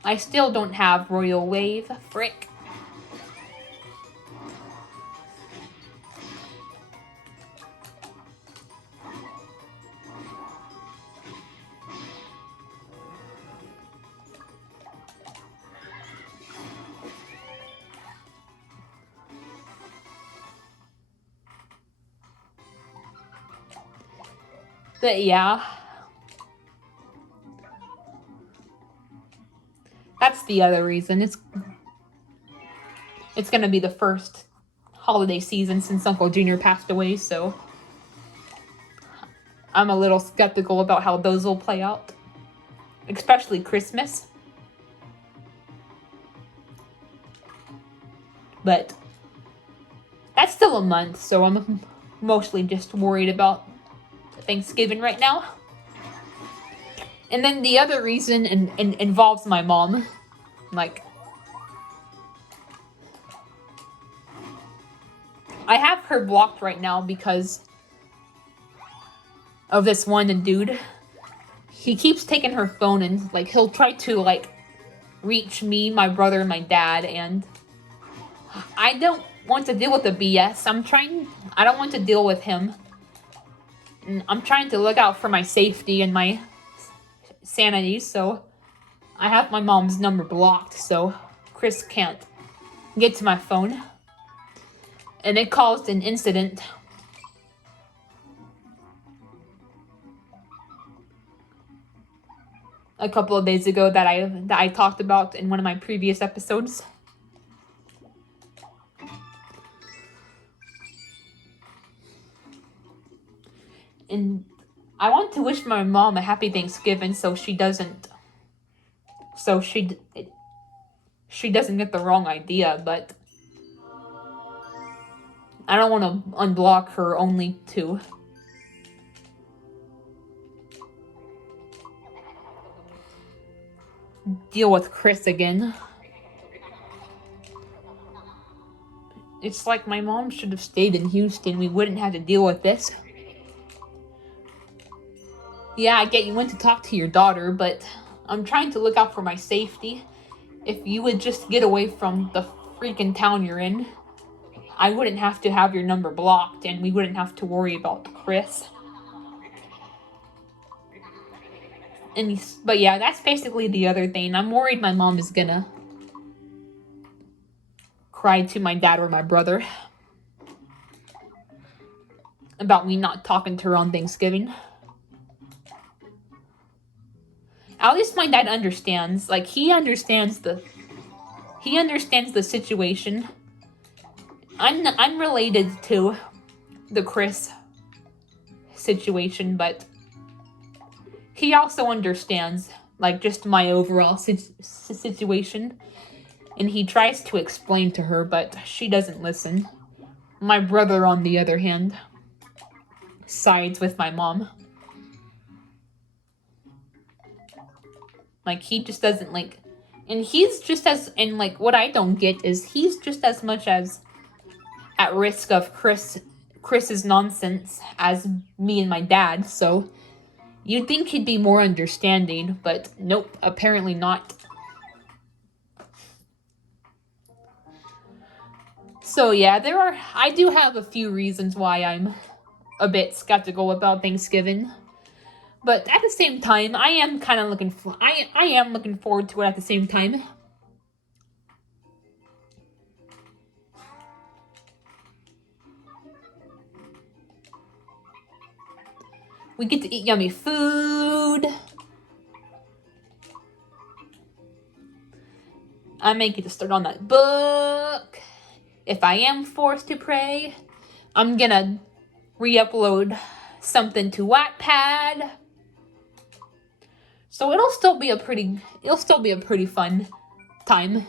I still don't have Royal Wave. Frick. But yeah, that's the other reason. It's gonna be the first holiday season since Uncle Junior passed away, so I'm a little skeptical about how those will play out, especially Christmas. But that's still a month, so I'm mostly just worried about Thanksgiving right now. And then the other reason involves my mom. Like, I have her blocked right now because of this one dude. He keeps taking her phone and like he'll try to like reach me, my brother, and my dad, and I don't want to deal with the BS. I don't want to deal with him. And I'm trying to look out for my safety and my sanity, so I have my mom's number blocked, so Chris can't get to my phone. And it caused an incident. A couple of days ago that I talked about in one of my previous episodes. And I want to wish my mom a happy Thanksgiving so she doesn't get the wrong idea, but I don't want to unblock her only to deal with Chris again. It's like my mom should have stayed in Houston. We wouldn't have to deal with this. Yeah, I get you went to talk to your daughter, but I'm trying to look out for my safety. If you would just get away from the freaking town you're in, I wouldn't have to have your number blocked, and we wouldn't have to worry about Chris. But yeah, that's basically the other thing. I'm worried my mom is gonna cry to my dad or my brother about me not talking to her on Thanksgiving. At least my dad understands. Like, he understands the situation. I'm related to the Chris situation, but he also understands, like, just my overall situation. And he tries to explain to her, but she doesn't listen. My brother, on the other hand, sides with my mom. Like, he just doesn't, like... And he's just as... And, like, what I don't get is he's just as much as at risk of Chris's nonsense as me and my dad, so... You'd think he'd be more understanding, but nope, apparently not. So yeah, I do have a few reasons why I'm a bit skeptical about Thanksgiving. But at the same time, I am looking forward to it at the same time. We get to eat yummy food. I may get to start on that book. If I am forced to pray, I'm gonna re-upload something to Wattpad. So it'll still be a pretty fun time.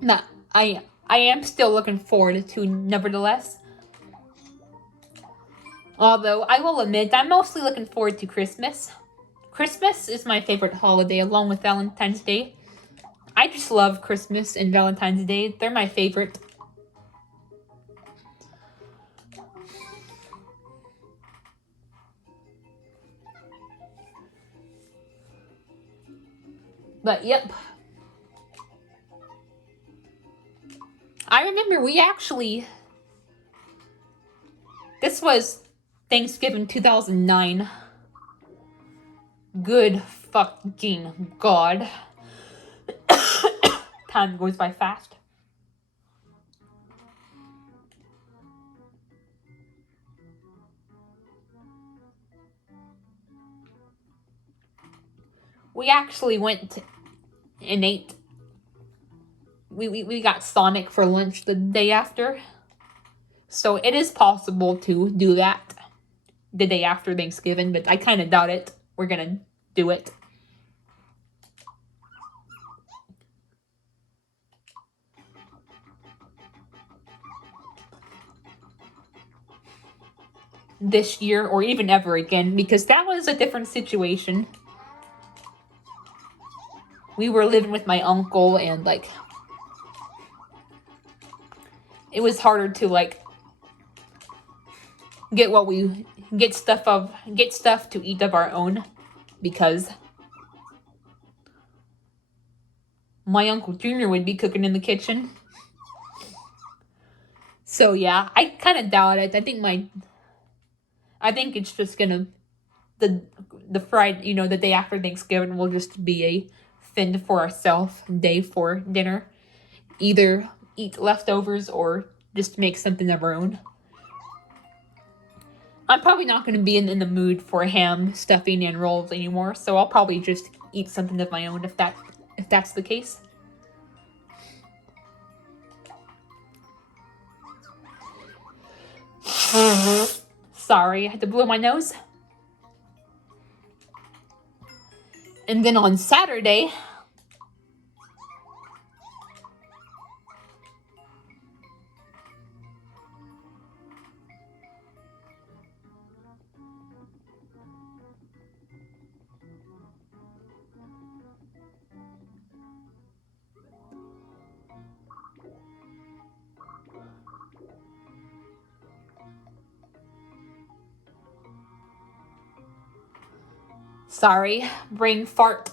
Nah, I am still looking forward to nevertheless. Although, I will admit, I'm mostly looking forward to Christmas. Christmas is my favorite holiday, along with Valentine's Day. I just love Christmas and Valentine's Day. They're my favorite. But, yep. I remember this was Thanksgiving 2009. Good fucking God. Time goes by fast. We actually went and ate. We got Sonic for lunch the day after. So it is possible to do that the day after Thanksgiving, but I kind of doubt it. We're gonna do it. This year, or even ever again, because that was a different situation. We were living with my uncle, and, like, it was harder to, like, get stuff to eat of our own, because my Uncle Junior would be cooking in the kitchen. So yeah, I kind of doubt it. I think it's just gonna the Friday, the day after Thanksgiving will just be a fend for ourselves day for dinner. Either eat leftovers or just make something of our own. I'm probably not going to be in the mood for ham, stuffing, and rolls anymore, so I'll probably just eat something of my own if that's the case. Sorry, I had to blow my nose. And then on Saturday, sorry, brain fart.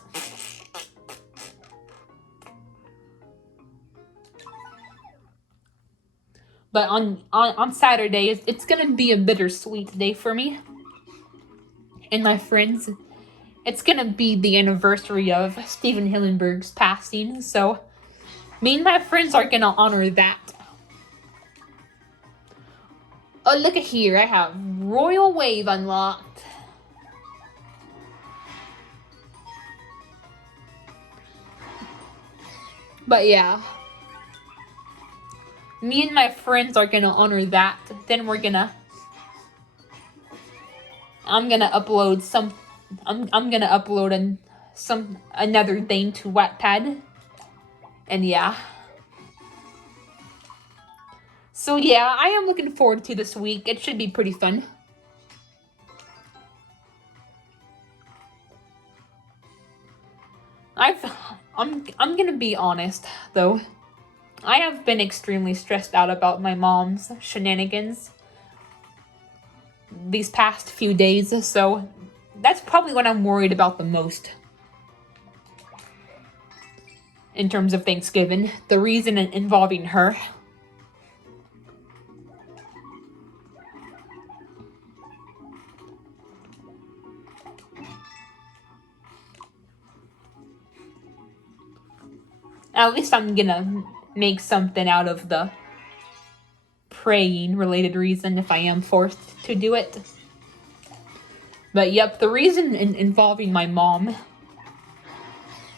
But on Saturday, it's going to be a bittersweet day for me and my friends. It's going to be the anniversary of Steven Hillenburg's passing, so me and my friends are going to honor that. Oh, look at here, I have Royal Wave unlocked. But yeah, me and my friends are gonna honor that. Then I'm gonna upload another thing to Wattpad. And yeah. So yeah, I am looking forward to this week. It should be pretty fun. I'm gonna be honest though. I have been extremely stressed out about my mom's shenanigans these past few days, so that's probably what I'm worried about the most in terms of Thanksgiving. The reason involving her. At least I'm gonna make something out of the praying related reason if I am forced to do it. But yep, the reason involving my mom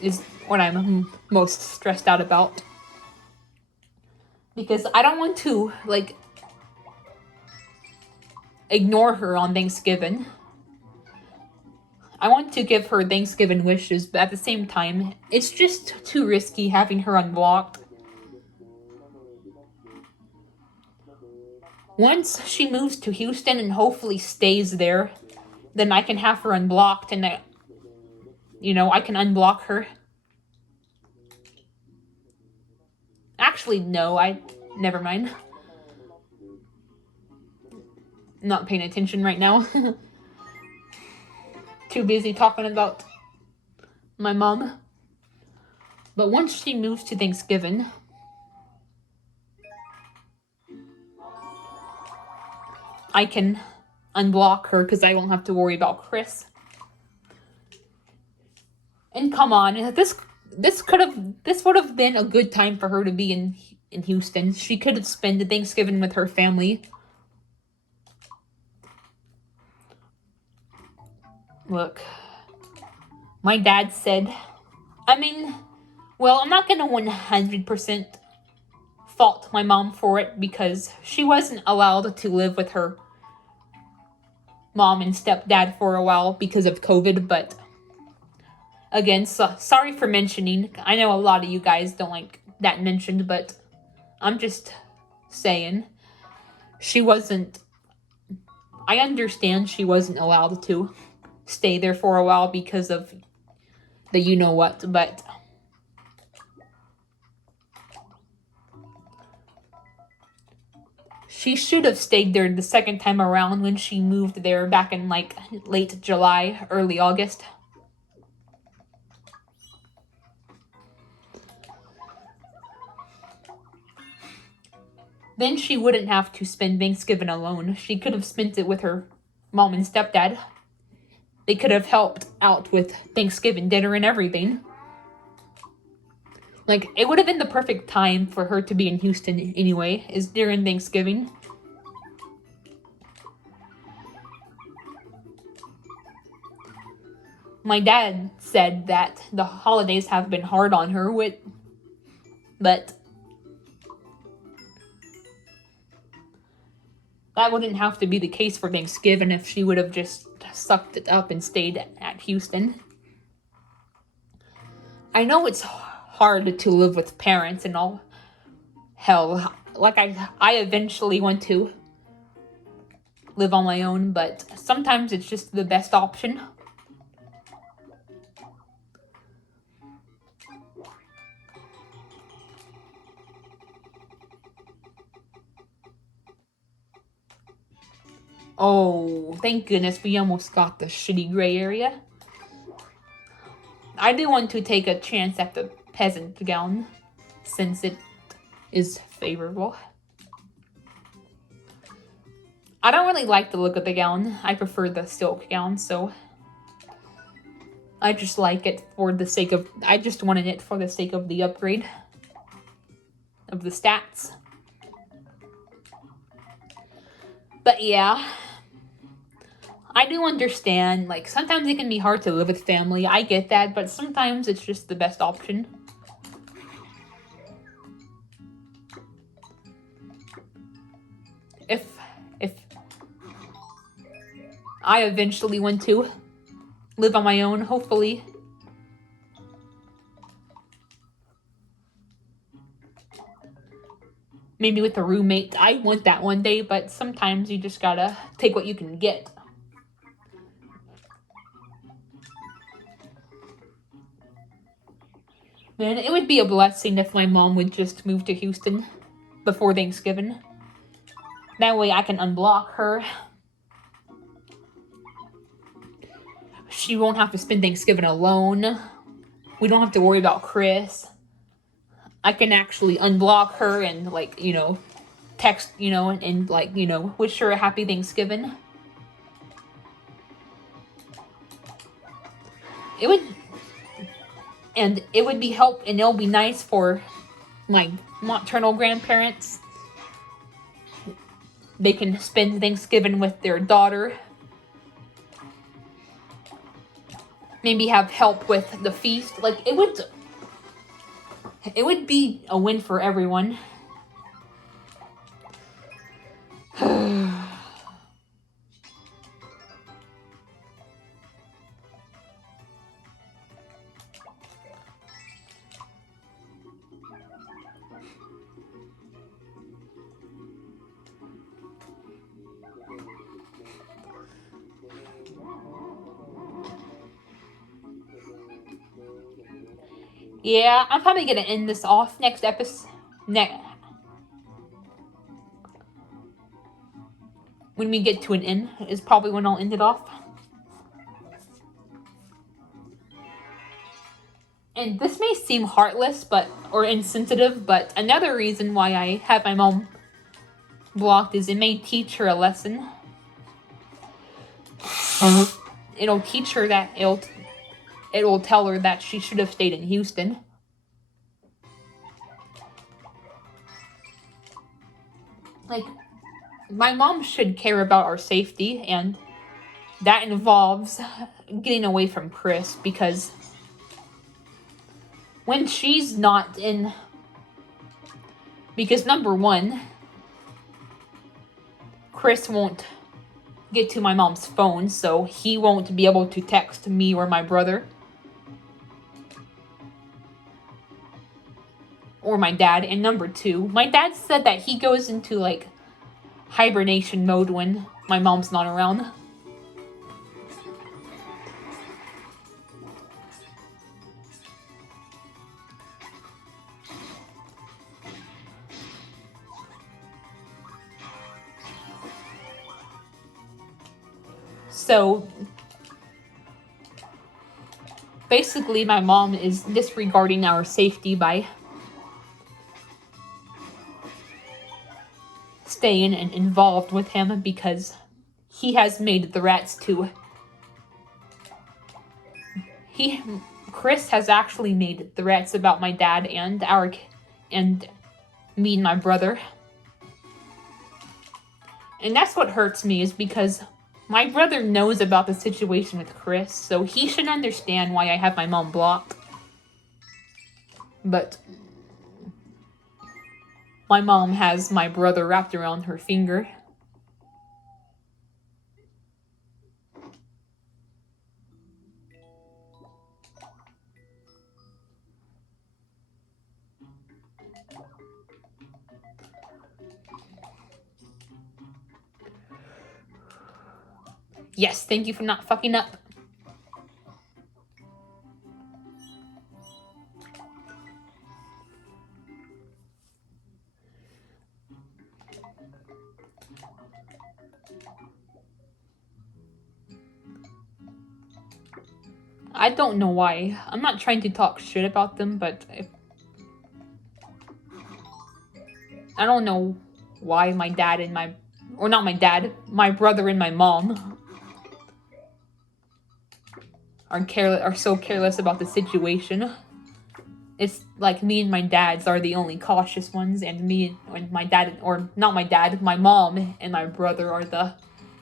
is what I'm most stressed out about. Because I don't want to, ignore her on Thanksgiving. I want to give her Thanksgiving wishes, but at the same time, it's just too risky having her unblocked. Once she moves to Houston and hopefully stays there, then I can have her unblocked and I can unblock her. Actually, no, never mind. Not paying attention right now. Too busy talking about my mom. But once she moves to Thanksgiving, I can unblock her because I won't have to worry about Chris. And come on, this would have been a good time for her to be in Houston. She could have spent the Thanksgiving with her family. Look, my dad said, I'm not gonna 100% fault my mom for it because she wasn't allowed to live with her mom and stepdad for a while because of COVID, but again, sorry for mentioning. I know a lot of you guys don't like that mentioned, but I'm just saying I understand she wasn't allowed to stay there for a while because of the you-know-what, but she should have stayed there the second time around when she moved there back in late July, early August. Then she wouldn't have to spend Thanksgiving alone. She could have spent it with her mom and stepdad. they could have helped out with Thanksgiving dinner and everything. Like, it would have been the perfect time for her to be in Houston anyway, is during Thanksgiving. My dad said that the holidays have been hard on her, but that wouldn't have to be the case for Thanksgiving if she would have just sucked it up and stayed at Houston. I know it's hard to live with parents and all. Hell, like I eventually want to live on my own, but sometimes it's just the best option. Oh, thank goodness we almost got the shitty gray area. I do want to take a chance at the peasant gown, since it is favorable. I don't really like the look of the gown. I prefer the silk gown, so I just like it for the sake of... I just wanted it for the sake of the upgrade of the stats. But yeah, I do understand, like, sometimes it can be hard to live with family. I get that, but sometimes it's just the best option. If I eventually want to live on my own, hopefully. Maybe with a roommate. I want that one day, but sometimes you just gotta take what you can get. Man, it would be a blessing if my mom would just move to Houston before Thanksgiving. That way I can unblock her. She won't have to spend Thanksgiving alone. We don't have to worry about Chris. I can actually unblock her and, like, you know, text, you know, and like, you know, wish her a happy Thanksgiving. It would be help, and it'll be nice for my maternal grandparents. They can spend Thanksgiving with their daughter. Maybe have help with the feast. Like, it would be a win for everyone. Yeah, I'm probably gonna end this off next episode. When we get to an end is probably when I'll end it off. And this may seem heartless, or insensitive, but another reason why I have my mom blocked is it may teach her a lesson. It'll teach her that it will tell her that she should have stayed in Houston. Like, my mom should care about our safety, and that involves getting away from Chris, because when she's not in... Because number one, Chris won't get to my mom's phone, so he won't be able to text me or my brother. Or my dad. And number two, my dad said that he goes into, like, hibernation mode when my mom's not around. So basically my mom is disregarding our safety by staying and involved with him, because he has made threats to Chris has actually made threats about my dad and me and my brother. And that's what hurts me, is because my brother knows about the situation with Chris, so he should understand why I have my mom blocked. But my mom has my brother wrapped around her finger. Yes, thank you for not fucking up. I don't know why. I'm not trying to talk shit about them, but I don't know why my dad and my brother and my mom are so careless about the situation. It's like me and my dads are the only cautious ones, and me and my dad, or not my dad, my mom and my brother are the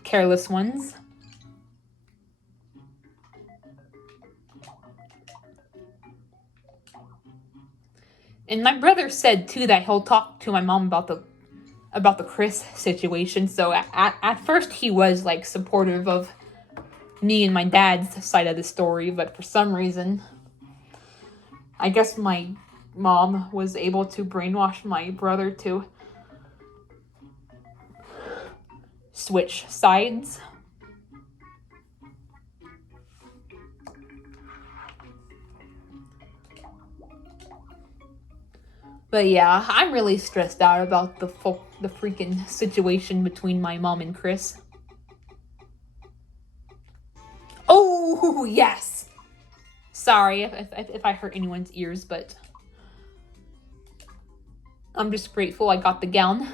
careless ones. And my brother said too that he'll talk to my mom about the Chris situation. So at first he was like supportive of me and my dad's side of the story, but for some reason, I guess my mom was able to brainwash my brother to switch sides. But yeah, I'm really stressed out about the freaking situation between my mom and Chris. Oh, yes! Sorry if I hurt anyone's ears, but I'm just grateful I got the gown.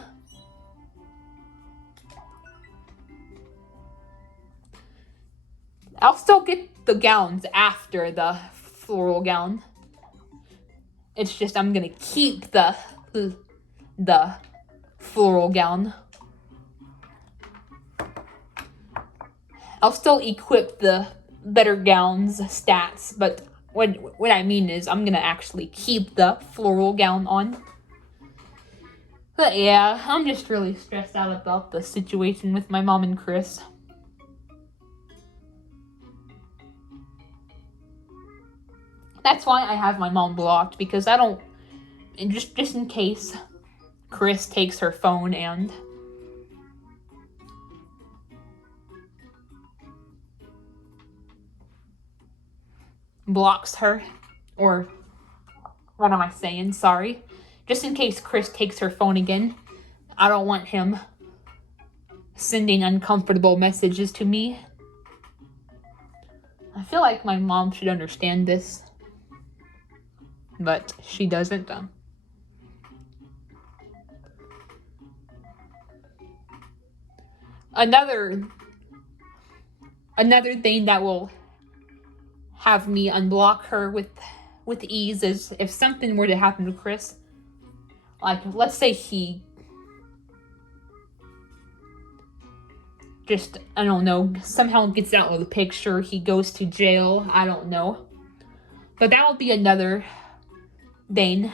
I'll still get the gowns after the floral gown. It's just I'm gonna keep the floral gown. I'll still equip the better gowns stats, but what I mean is I'm gonna actually keep the floral gown on. But yeah, I'm just really stressed out about the situation with my mom and Chris. That's why I have my mom blocked, because I don't, just in case Chris takes her phone and blocks her, or what am I saying? Sorry. Just in case Chris takes her phone again, I don't want him sending uncomfortable messages to me. I feel like my mom should understand this, but she doesn't. Another thing that will have me unblock her with ease is if something were to happen to Chris. Like, let's say he just, I don't know, somehow gets out of the picture, he goes to jail, I don't know. But that would be another thing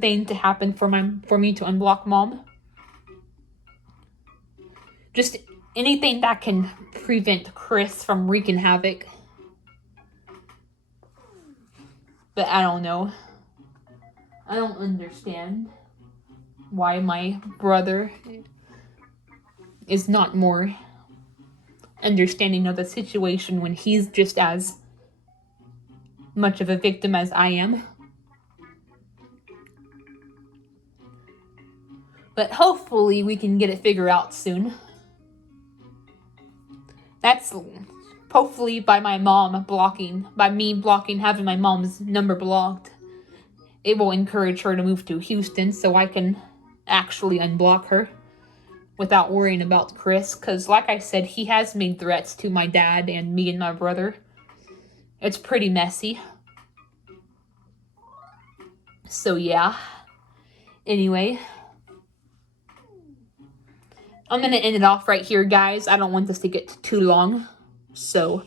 to happen for me to unblock mom. Just anything that can prevent Chris from wreaking havoc. But I don't know. I don't understand why my brother is not more understanding of the situation when he's just as much of a victim as I am. But hopefully we can get it figured out soon. That's hopefully by me blocking, having my mom's number blocked, it will encourage her to move to Houston so I can actually unblock her without worrying about Chris. Because like I said, he has made threats to my dad and me and my brother. It's pretty messy. So yeah. Anyway, I'm going to end it off right here, guys. I don't want this to get too long. So